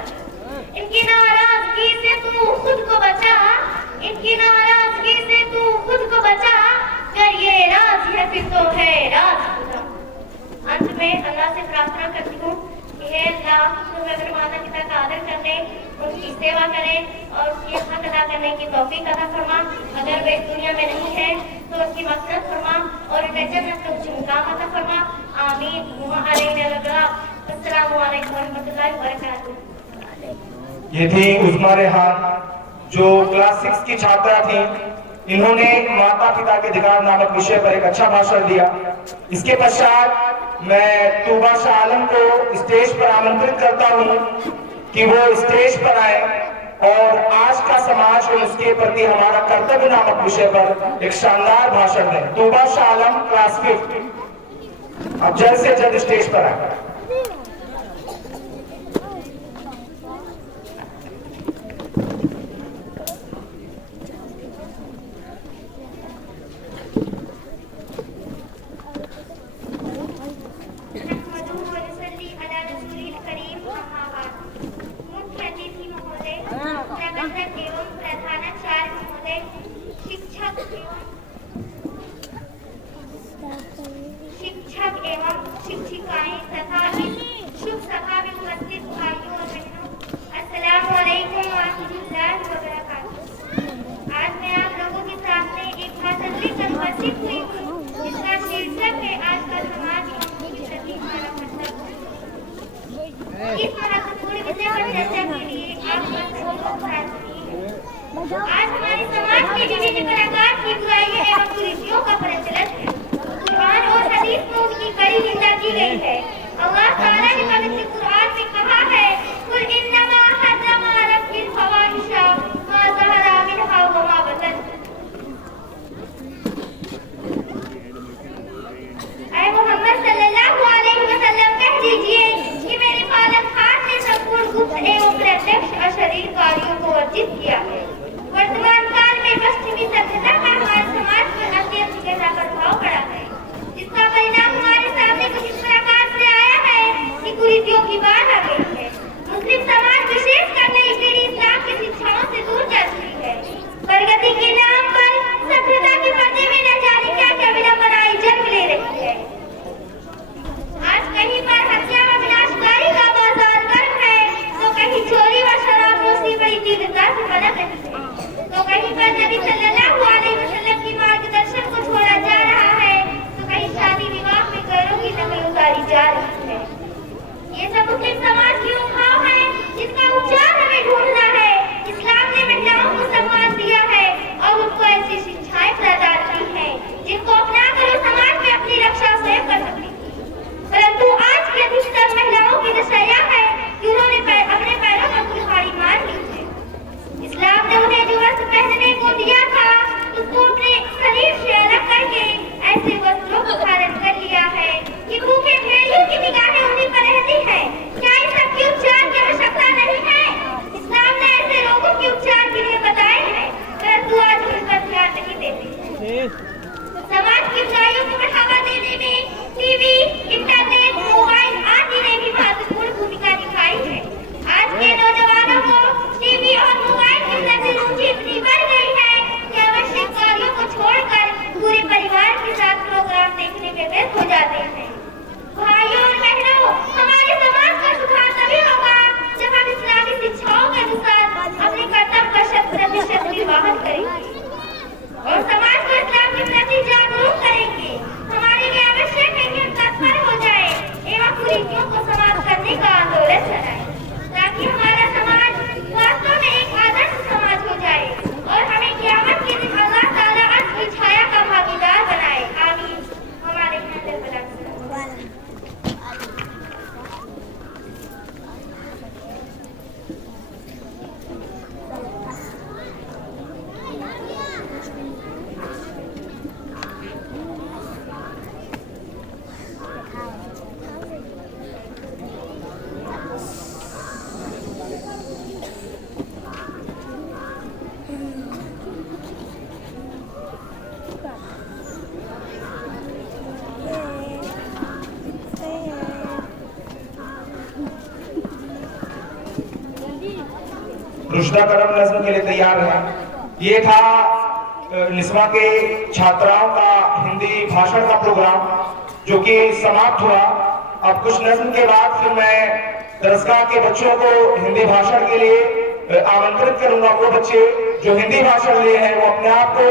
इनकी नाराजगी से तू खुद को बचा, इनकी नाराजगी से तू खुद को बचा। अगर ये राज है फिर तो है राज खुदा। अंत में अल्लाह से प्रार्थना करती हूँ कि हे अल्लाह, तुम अपने माता पिता का आदर करने, उनकी सेवा करें और उनके हक अदा करने की तौफीक अता फरमा। अगर वे इस दुनिया में नहीं है तो उनकी मग़फ़िरत फरमा और उन्हें जन्नत में उच्च मुकाम अता फरमा। आमीन। अस्सलामु अलैकुम व रहमतुल्लाहि व बरकातुहू। ये थी उस्मा रेहान, जो क्लास 6 की छात्रा थी। इन्होंने माता पिता के अधिकार नामक विषय पर एक अच्छा भाषण दिया। इसके पश्चात मैं तूबा शाह आलम को स्टेज पर आमंत्रित करता हूं कि वो स्टेज पर आए और आज का समाज और उसके प्रति हमारा कर्तव्य नामक विषय पर एक शानदार भाषण दें। तूबा शाह आलम, क्लास 5, अब जल्द से जल्द स्टेज पर आए। शिक्षक एवं शिक्षिकाएं तथा शुभ सभा में उपस्थित भाइयों और बहनों, अस्सलामु अलैकुम व रहमतुल्लाहि व बरकातुहू। आज मैं आप लोगों के सामने एक भाषण लेकर उपस्थित हुई हूँ, जिसका शीर्षक है आज का समाज के प्रति हमारा कर्तव्य। इस महत्वपूर्ण विषय पर चर्चा के लिए आप सबको आज हमारे समाज में विभिन्न प्रकार की बुराइयों एवं कुरीतियों का प्रचलन है। कुरान और हदीस में उनकी कड़ी निंदा की गई है। अल्लाह ताला ने पवित्र कुरान में कहा है, कुल इन्नमा हर्रम रब्बिल फवाहिशा मा ज़हरा मिन्हा व मा बतन। ऐ मोहम्मद सल्लल्लाहु अलैहि वसल्लम कह दीजिए कि मेरे पालनहार ने संपूर्ण गुप्त एवं प्रत्यक्ष अशरीर कार्यों को वर्जित किया है। वर्तमान काल में पश्चिमी सभ्यता का हमारे समाज पर अत्यंत गहरा प्रभाव पड़ा है, जिसका परिणाम हमारे सामने कुछ इस प्रकार से आया है कि कुरीतियों की बात आ गई है। मुस्लिम समाज विशेषकर नई पीढ़ी इस्लाम की शिक्षाओं से दूर जा चुकी है। प्रगति के नाम पर सभ्यता के पर्दे में न जाने क्या क्या विडंबनाएं जन्म ले रही है। आज कहीं पर हत्या व विनाशकारी का बाजार गर्म है, तो कहीं चोरी व शराबनोशी बड़ी तीव्रता से पनप रही है, तो कहीं पर नबी सल्लल्लाहु अलैहि वसल्लम की मार्गदर्शन को छोड़ा जा रहा है, तो कहीं शादी विवाह में गैरों की नकल उतारी जा रही है। ये सब मुस्लिम समाज की उठाव है, जिसका उपचार हमें ढूंढना है। इस्लाम ने महिलाओं को सम्मान दिया है और उनको ऐसी शिक्षाएं प्रदान की हैं, जिनको अपनाकर वो समाज में अपनी रक्षा स्वयं कर सकती है। परंतु आज की अधिकतर महिलाओं की दशा यह है कि उन्होंने अपने पैरों पर कुल्हाड़ी मार ली है। इस्लाम ने उन्हें जो वस्त्र पहनने को दिया था, उसको अपने शरीर से अलग करके ऐसे वस्त्रों को धारण कर लिया है कि भूखे भेड़ियों की निगाहें उन्हीं पर रहती है। क्या इन सब की उपचार की आवश्यकता नहीं है? इस्लाम ने ऐसे लोगों के उपचार के लिए बताए हैं, परंतु आज उन पर ध्यान नहीं देते। समाज की बुराइयों को बढ़ावा देने में टीवी, इंटरनेट, मोबाइल आदि ने भी महत्वपूर्ण भूमिका निभाई है। आज के नौजवानों को टीवी और मोबाइल की प्रति रुचि इतनी बढ़ गई है कि आवश्यक कार्यों को छोड़कर पूरे परिवार के साथ प्रोग्राम देखने में व्यस्त हो जाते हैं। भाइयों और बहनों, हमारे समाज का सुधार तभी होगा जब हम इस्लामी शिक्षाओं के अनुसार अपने कर्तव्य का 100% निर्वाहन करेंगे और समाज को इस्लाम के प्रति जागरूक करेंगे। हमारे लिए आवश्यक है कि हम तत्पर हो जाएं एवं कुरीतियों को समाप्त करने का आंदोलन चलाएं, ताकि हमारा समाज वास्तव में एक आदर्श रुशदा करम नज्म के लिए तैयार हैं। ये था निस्वा के छात्राओं का हिंदी भाषण का प्रोग्राम जो कि समाप्त हुआ। अब कुछ नज्म के बाद फिर मैं दरसगाह के बच्चों को हिंदी भाषण के लिए आमंत्रित करूंगा। वो बच्चे जो हिंदी भाषण लिए हैं वो अपने आप को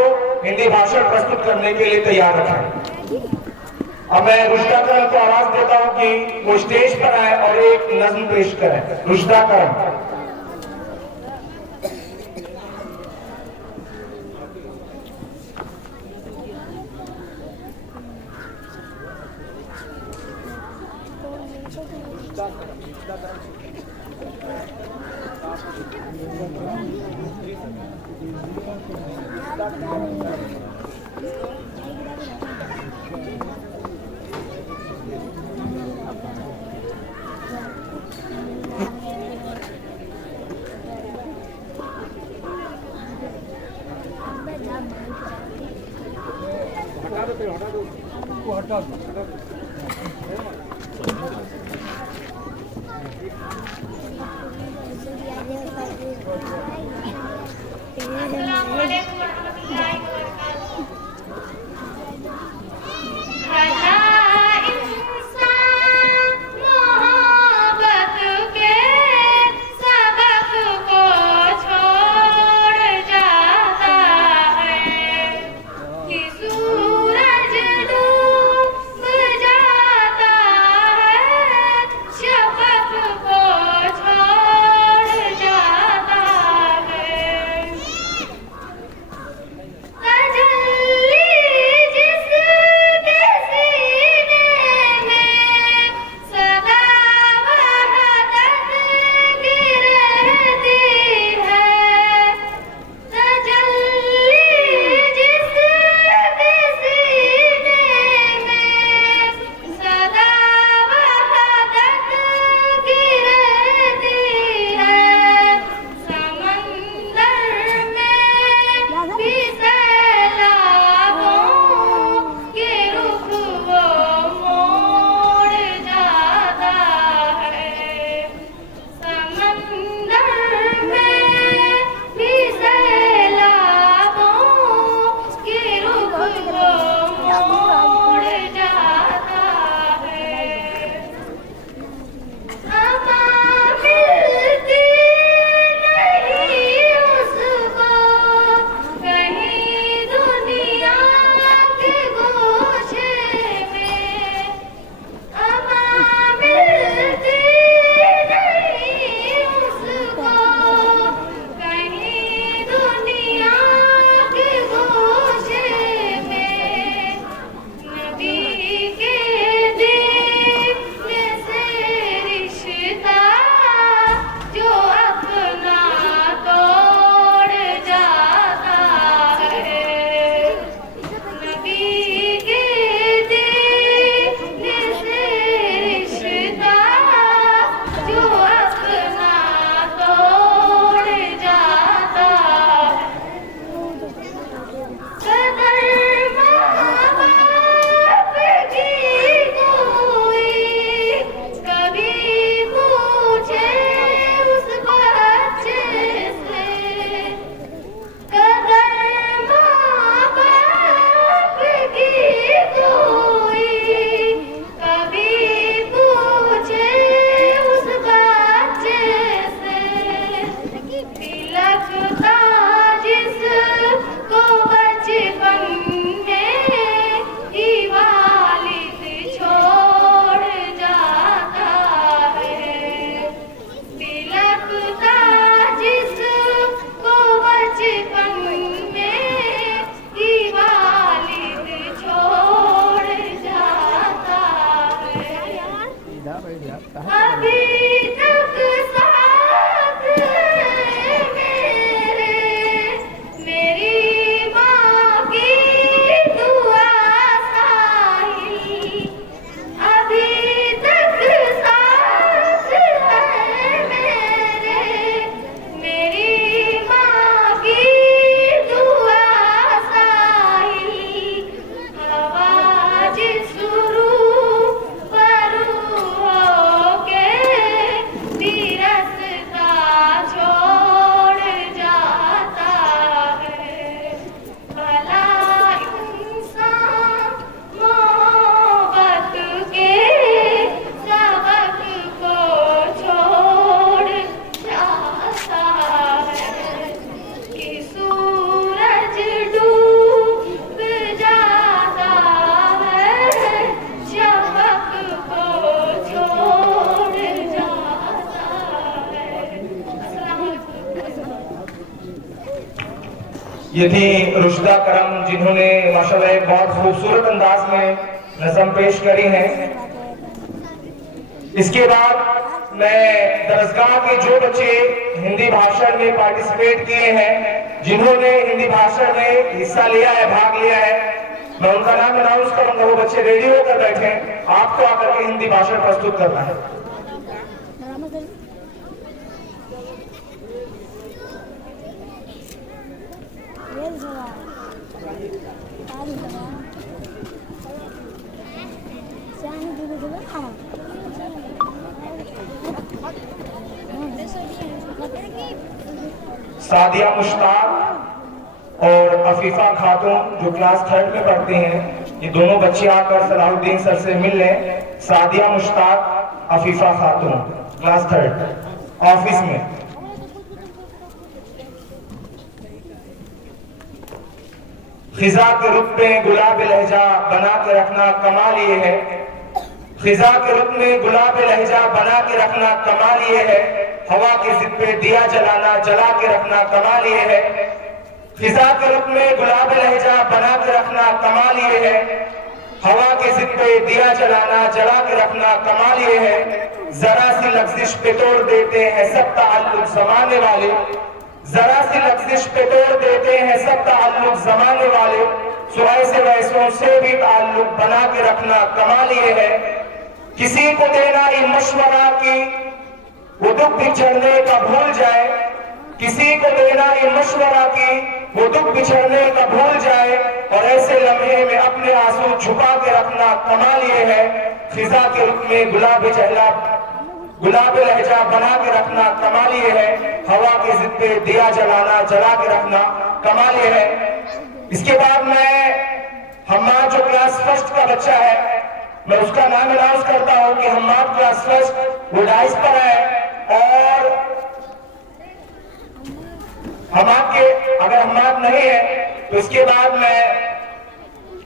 हिंदी भाषण प्रस्तुत करने के लिए तैयार रखें। अब मैं रुशदा करम को आवाज देता हूं कि वो स्टेज पर आए और एक नज्म पेश करें। रुशदा करम। ये थी रुशदा करम, जिन्होंने माशाल्लाह एक बहुत खूबसूरत अंदाज में नज़म पेश करी है। इसके बाद मैं दरसगाह के जो बच्चे हिंदी भाषण में पार्टिसिपेट किए हैं, जिन्होंने हिंदी भाषण में हिस्सा लिया है, भाग लिया है, मैं उनका नाम अनाउंस करूंगा। वो बच्चे रेडी होकर बैठे, आपको आकर के हिंदी भाषण प्रस्तुत करना है। सादिया मुश्ताक और अफीफा खातून जो क्लास 3 में पढ़ती हैं, ये दोनों बच्चे आकर सलाहुद्दीन सर से मिल लें। सादिया मुश्ताक, अफीफा खातून, क्लास 3 ऑफिस में। खिजा के रुख में गुलाब लहजा बना के रखना कमाल ये है। खिजा के रुख में गुलाब लहजा बना के रखना कमाल ये है। हवा की जिद पे दिया जलाना जला के रखना कमाल ये है। खिजा के रुख में गुलाब लहजा बना के रखना कमाल ये है। हवा की जिद पे दिया जलाना जला के रखना कमाल ये है। जरा सी लफ्जिश पे तोड़ देते हैं सब ताल्लुक जमाने वाले। जरा सी लफ्जिश पे तोड़ देते हैं सब ताल्लुक जमाने वाले। सुहाय से वैसों से भी ताल्लुक बना के रखना कमाल ये है। किसी को देना ये मशवरा की वो दुख बिछड़ने का भूल जाए। किसी को देना ये मशवरा की वो दुख बिछड़ने का भूल जाए। और ऐसे लम्हे में अपने आंसू छुपा के रखना कमाल ये है। खिजा के रुख में गुलाब लहजा बना के रखना कमाल ये है। हवा की जिद पे दिया जलाना जला के रखना कमाल ये है। इसके बाद मैं हम्माद जो क्लास 1 का बच्चा है, मैं उसका नाम अनाउंस करता हूं कि हम्माद क्लास 1 वो डाइस पर है। और हम्माद के अगर हम्माद नहीं है तो इसके बाद मैं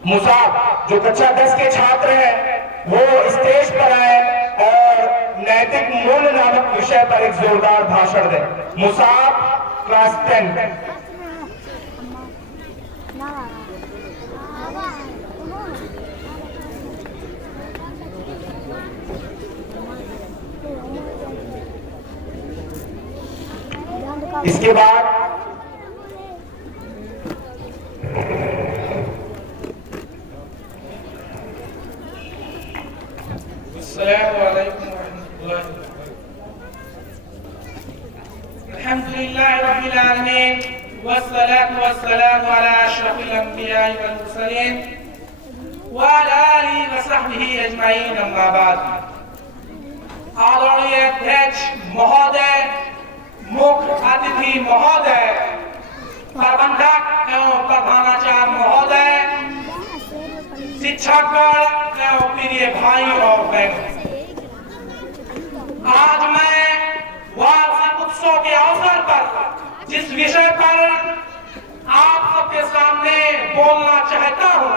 मुसाब जो कक्षा 10 के छात्र हैं वो स्टेज पर आए और नैतिक मूल्य नामक विषय पर एक जोरदार भाषण दें। Musab class 10। इसके बाद अल्हम्दुलिल्लाह रब्बिल आलमीन वस्सलातु वस्सलामु अला अशरफिल अंबिया वल मुरसलीन व अला आलिहि व सहबिहि अजमाइन, अम्मा बाद। आदरणीय अध्यक्ष महोदय, मुख्य अतिथि महोदय, प्रबंधक एवं प्रधानाचार्य महोदय, शिक्षकगण एवं प्रिय भाई और बहनों, आज मैं वार्षिक उत्सव के अवसर पर जिस विषय पर आप सबके सामने बोलना चाहता हूं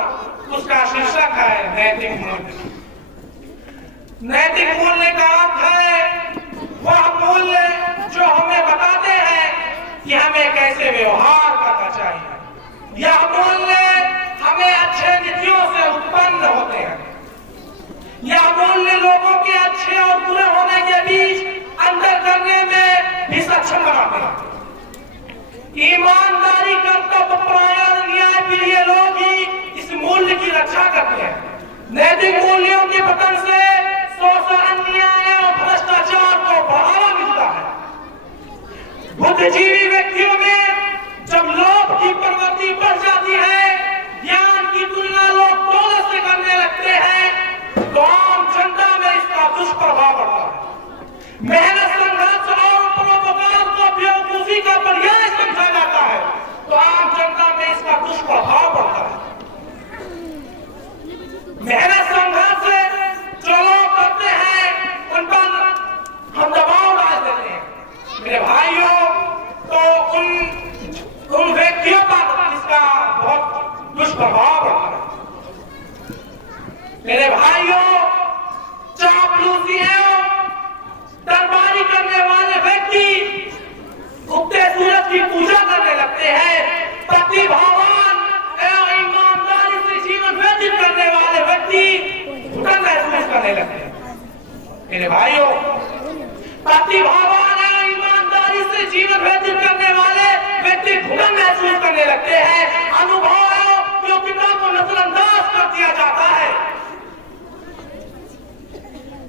उसका शीर्षक है नैतिक मूल्य। नैतिक मूल्य का अर्थ है वह मूल्य जो हमें बताते हैं कि हमें कैसे व्यवहार करना चाहिए। यह मूल्य हमें अच्छे नीतियों से उत्पन्न होते हैं। यह मूल्य लोगों के अच्छे और बुरे होने के बीच अंतर करने में भी सक्षम बनाते हैं। ईमानदारी, कर्तव्य परायण, न्याय प्रिय लोग ही इस मूल्य की रक्षा करते हैं। नैतिक मूल्यों के पतन से शोषण, अन्याय और भ्रष्टाचार को बढ़ावा मिलता है। बुद्धिजीवी व्यक्तियों में जब लोभ की प्रवृत्ति बढ़ जाती है, ज्ञान की तुलना लोग दौलत से करने लगते हैं, तो आम जनता में इसका दुष्प्रभाव पड़ता है। मेहनत, संघर्ष और परोपकार को बेवकूफी का पर्याय समझा जाता है, तो आम जनता में इसका दुष्प्रभाव पड़ता है। मेहनत, संघर्ष जो लोग करते हैं उन पर हम दबाव डाल देते हैं मेरे भाइयों, तो उन व्यक्तियों पर इसका बहुत दुष्प्रभाव पड़ता है। मेरे भाइयों, चापलूसी एवं दरबारी करने वाले व्यक्ति उगते सूरज की पूजा करने लगते हैं, प्रतिभा मेरे भाइयों, प्रतिभावान और ईमानदारी से जीवन व्यतीत करने वाले व्यक्ति घुटन महसूस करने लगते हैं। अनुभव योग्यता को नजरअंदाज कर दिया जाता है।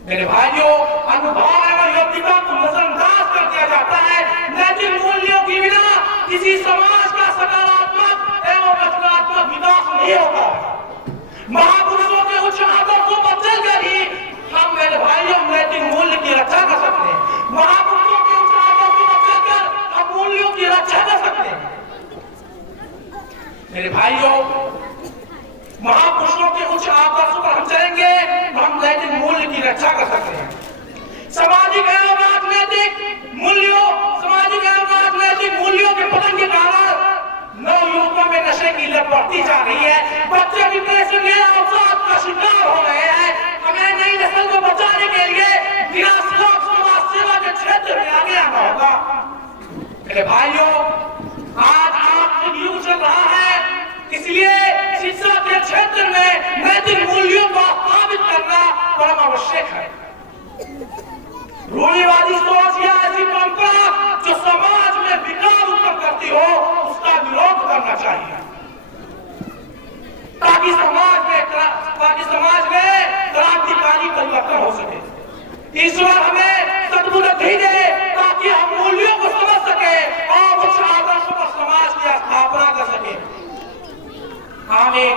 मेरे भाइयों, अनुभव एवं योग्यता को नजरअंदाज कर दिया जाता है। नैतिक मूल्यों की बिना किसी समाज का सकारात्मक एवं रचनात्मक विकास नहीं होगा। महापुरुषों के उच्च आदर्शों पर चलकर ही हम, मेरे भाइयों, नैतिक मूल्य की रक्षा कर सकते हैं। महापुरुषों के उच्च आदर्शों पर चलकर हम मूल्यों की रक्षा कर सकते हैं। मेरे भाइयों, महापुरुषों के उच्च आदर्शों पर हम चलेंगे तो हम नैतिक मूल्य की रक्षा कर सकते हैं। सामाजिक एवं राजनीतिक मूल्यों, सामाजिक एवं राजनीतिक मूल्यों के पतन के कारण नवयुवकों में नशे की लत बढ़ती जा रही है। बच्चे डिप्रेशन में अवसाद का शिकार हो रहे हैं। हमें नई नस्ल को बचाने के लिए समाज सेवा के क्षेत्र में आगे आना होगा। मेरे भाइयों, आज आर्थिक युग चल रहा है, इसलिए शिक्षा के क्षेत्र में नैतिक मूल्यों को स्थापित करना परम आवश्यक है। रूढ़िवादी सोच या ऐसी परंपरा जो समाज में विकार उत्पन्न करती हो, उसका विरोध करना चाहिए, ताकि समाज में क्रांतिकारी परिवर्तन हो सके। ईश्वर हमें सद्बुद्धि दे ताकि हम मूल्यों को समझ सके और उच्च आदर्शों पर समाज की स्थापना कर सके। आमीन।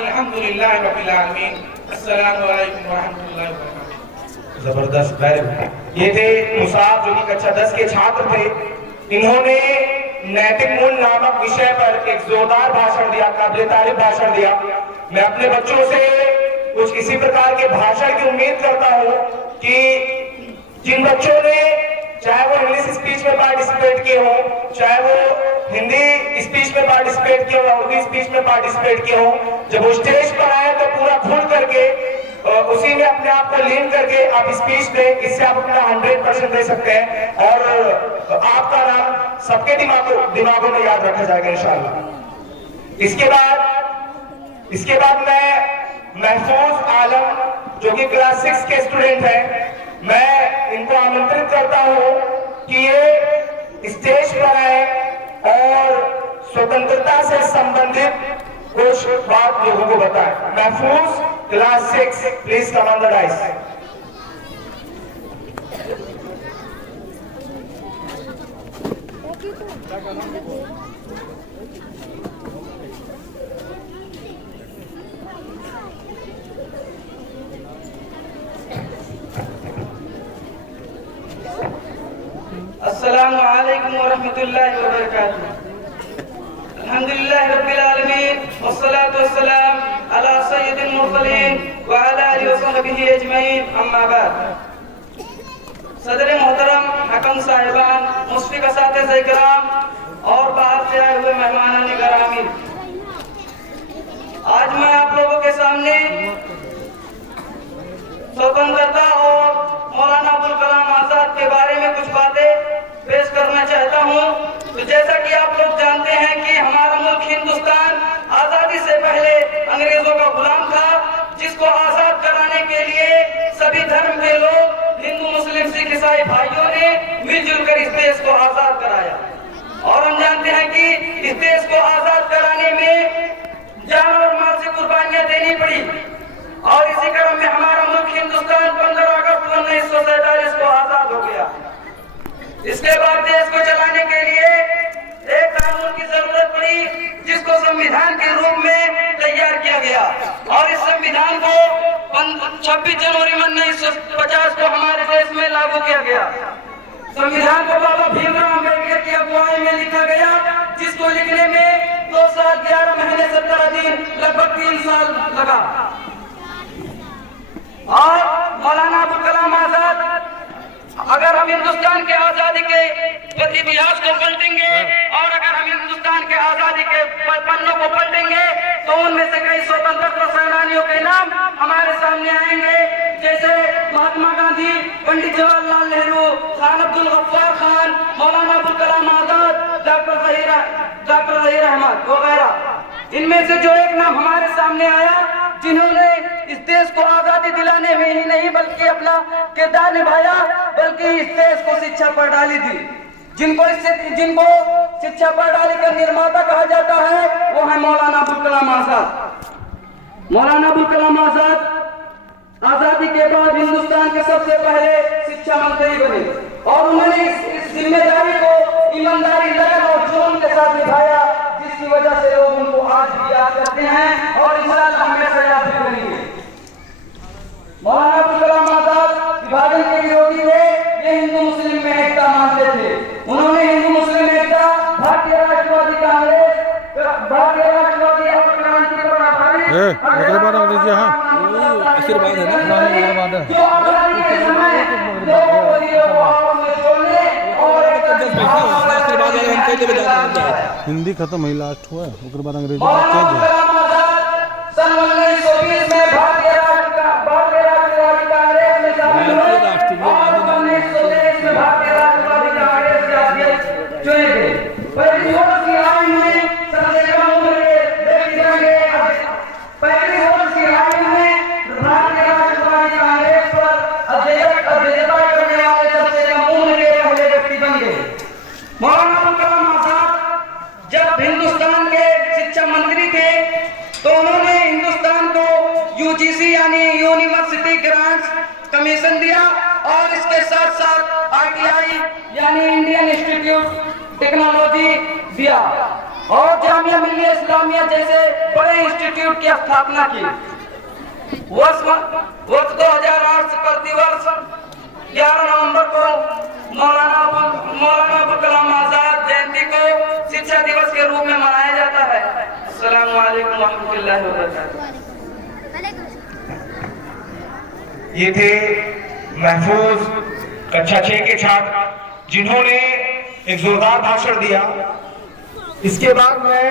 अल्हम्दुलिल्लाह रब्बिल आलमीन। अस्सलामु अलैकुम व रहमतुल्लाहि व बरकातुहू। जबरदस्त बैल। ये थे मुसाब जो कि कक्षा 10 के छात्र थे। इन्होंने नैतिक मूल्य नामक विषय पर एक जोरदार भाषण दिया, काबिल तारीफ भाषण दिया। मैं अपने बच्चों से कुछ इसी प्रकार के भाषण की उम्मीद करता हूँ कि जिन बच्चों ने, चाहे वो इंग्लिश स्पीच में पार्टिसिपेट किए हो, चाहे वो हिंदी स्पीच में पार्टिसिपेट किए हो, उर्दू स्पीच में पार्टिसिपेट किए हो, जब वो स्टेज पर आए तो पूरा खुल करके उसी में अपने आप को लीन करके आप स्पीच दें। इससे आप अपना 100% दे सकते हैं और आपका नाम सबके दिमागों में याद रखा जाएगा इंशाअल्लाह। इसके बाद मैं महफूज आलम जो कि क्लास 6 के स्टूडेंट हैं, मैं इनको आमंत्रित करता हूं कि ये स्टेज पर आए और स्वतंत्रता से संबंधित कुछ बात लोगों को बताएं। महफूज class 6, please come on the dice. अस्सलामु अलैकुम व रहमतुल्लाहि व बरकातुहू। अल्हम्दुलिल्लाहि रब्बिल आलमीन वस्सलातु वस्सलाम अला सय्यिदिल मुरसलीन व अला आलिहि व सहबिहि अजमईन, अम्मा बाद। सदर मोहतरम, हकम साहिबान, मुश्फिक असातिज़ा इकराम और बाहर से आए हुए मेहमान गिरामी, आज मैं आप लोगों के सामने स्वतंत्रता और मौलाना अबुल कलाम आजाद के बारे में कुछ बातें पेश करना चाहता हूं। तो जैसा कि आप लोग जानते हैं कि हमारा मुल्क हिंदुस्तान आजादी से पहले अंग्रेजों का गुलाम था, जिसको आजाद कराने के लिए सभी धर्म के लोग, हिंदू, मुस्लिम, सिख, ईसाई भाइयों ने मिलजुल कर इस देश को आजाद कराया। और हम जानते हैं कि इस देश को आजाद कराने में जान और माल से कुर्बानियां देनी पड़ी। और इसी क्रम में हमारा मुल्क हिंदुस्तान 15 अगस्त 1947 को आजाद हो गया। इसके बाद देश को चलाने के लिए एक कानून की जरूरत पड़ी, जिसको संविधान के रूप में तैयार किया गया। और इस संविधान को 26 जनवरी 1950 को हमारे देश में लागू किया गया। संविधान को बाबा भीमराव अम्बेडकर की अगुवाई में लिखा गया, जिसको लिखने में 2 साल 11 महीने 17 दिन, लगभग 3 साल लगा। और मौलाना अबुल कलाम आजाद, अगर हम हिंदुस्तान के आजादी के इतिहास को पलटेंगे और अगर हम हिंदुस्तान के आजादी के पन्नों को पलटेंगे तो उनमें से कई स्वतंत्रता सेनानियों के नाम हमारे सामने आएंगे, जैसे महात्मा गांधी, पंडित जवाहरलाल नेहरू, खान अब्दुल गफ्फार खान, मौलाना अबुल कलाम आजाद, डॉक्टर ज़हीर अहमद वगैरह। इनमें से जो एक नाम हमारे सामने आया, जिन्होंने इस देश को आजादी दिलाने में ही नहीं बल्कि अपना किरदार निभाया, बल्कि इस देश को शिक्षा प्रणाली दी। जिनको शिक्षा प्रणाली का निर्माता कहा जाता है वो है मौलाना अबुल कलाम आजाद। मौलाना अबुल कलाम आजाद आजादी के बाद हिंदुस्तान के सबसे पहले शिक्षा मंत्री बने और उन्होंने इस जिम्मेदारी को ईमानदारी, लगन और जुनून के साथ निभाया, जिसकी वजह से लोग उनको आज भी याद करते हैं और इंशाअल्लाह हमेशा याद करेंगे। मौलाना अबुल कलाम आजाद विभाजन के विरोधी थे, ये हिंदू मुस्लिम में एकता मानते थे। उन्होंने हिंदू मुस्लिम एकता, भारतीय राष्ट्रवादी कांग्रेस, भारतीय राष्ट्रवादी और क्रांति को आशीर्वाद है ना, आशीर्वाद है। जो आजादी के समय लोगों को दिए वो आपस में छोड़ने और हिंदी खत्म है, लास्ट हुआ उसके बाद अंग्रेजी मौलाना अबुल कलाम आजाद सन 1920 में भारतीय राष्ट्रवादी कांग्रेस में शामिल हुए और 1923 में भारतीय राष्ट्रवादी कांग्रेस के अध्यक्ष चुने गए। पहली वर्ष की आयु में सबसे कम उम्र के व्यक्ति बने। पहली वर्ष की आयु में भारतीय राष्ट्रवादी कांग्रेस पर अध्यक्षता करने वाले सबसे कम उम्र के पहले व्यक्ति बन गए। मौलाना अबुल कलाम आजाद जब हिंदुस्तान के शिक्षा मंत्री थे तो उन्होंने हिंदुस्तान को यूजीसी यानी यूनिवर्सिटी ग्रांट्स कमीशन दिया और इसके साथ साथ आईटीआई यानी इंडियन इंस्टीट्यूट टेक्नोलॉजी दिया और जामिया मिल्लिया इस्लामिया जैसे बड़े इंस्टीट्यूट की स्थापना की। वर्ष 2008 से प्रतिवर्ष 11 नवंबर को मौलाना अबुल कलाम आजाद जयंती को शिक्षा दिवस के रूप में मनाया जाता है। अस्सलाम वालेकुम रहमतुल्लाहि व बरकातहू। ये थे महफूज कक्षा 6 के छात्र जिन्होंने एक जोरदार भाषण दिया। इसके बाद मैं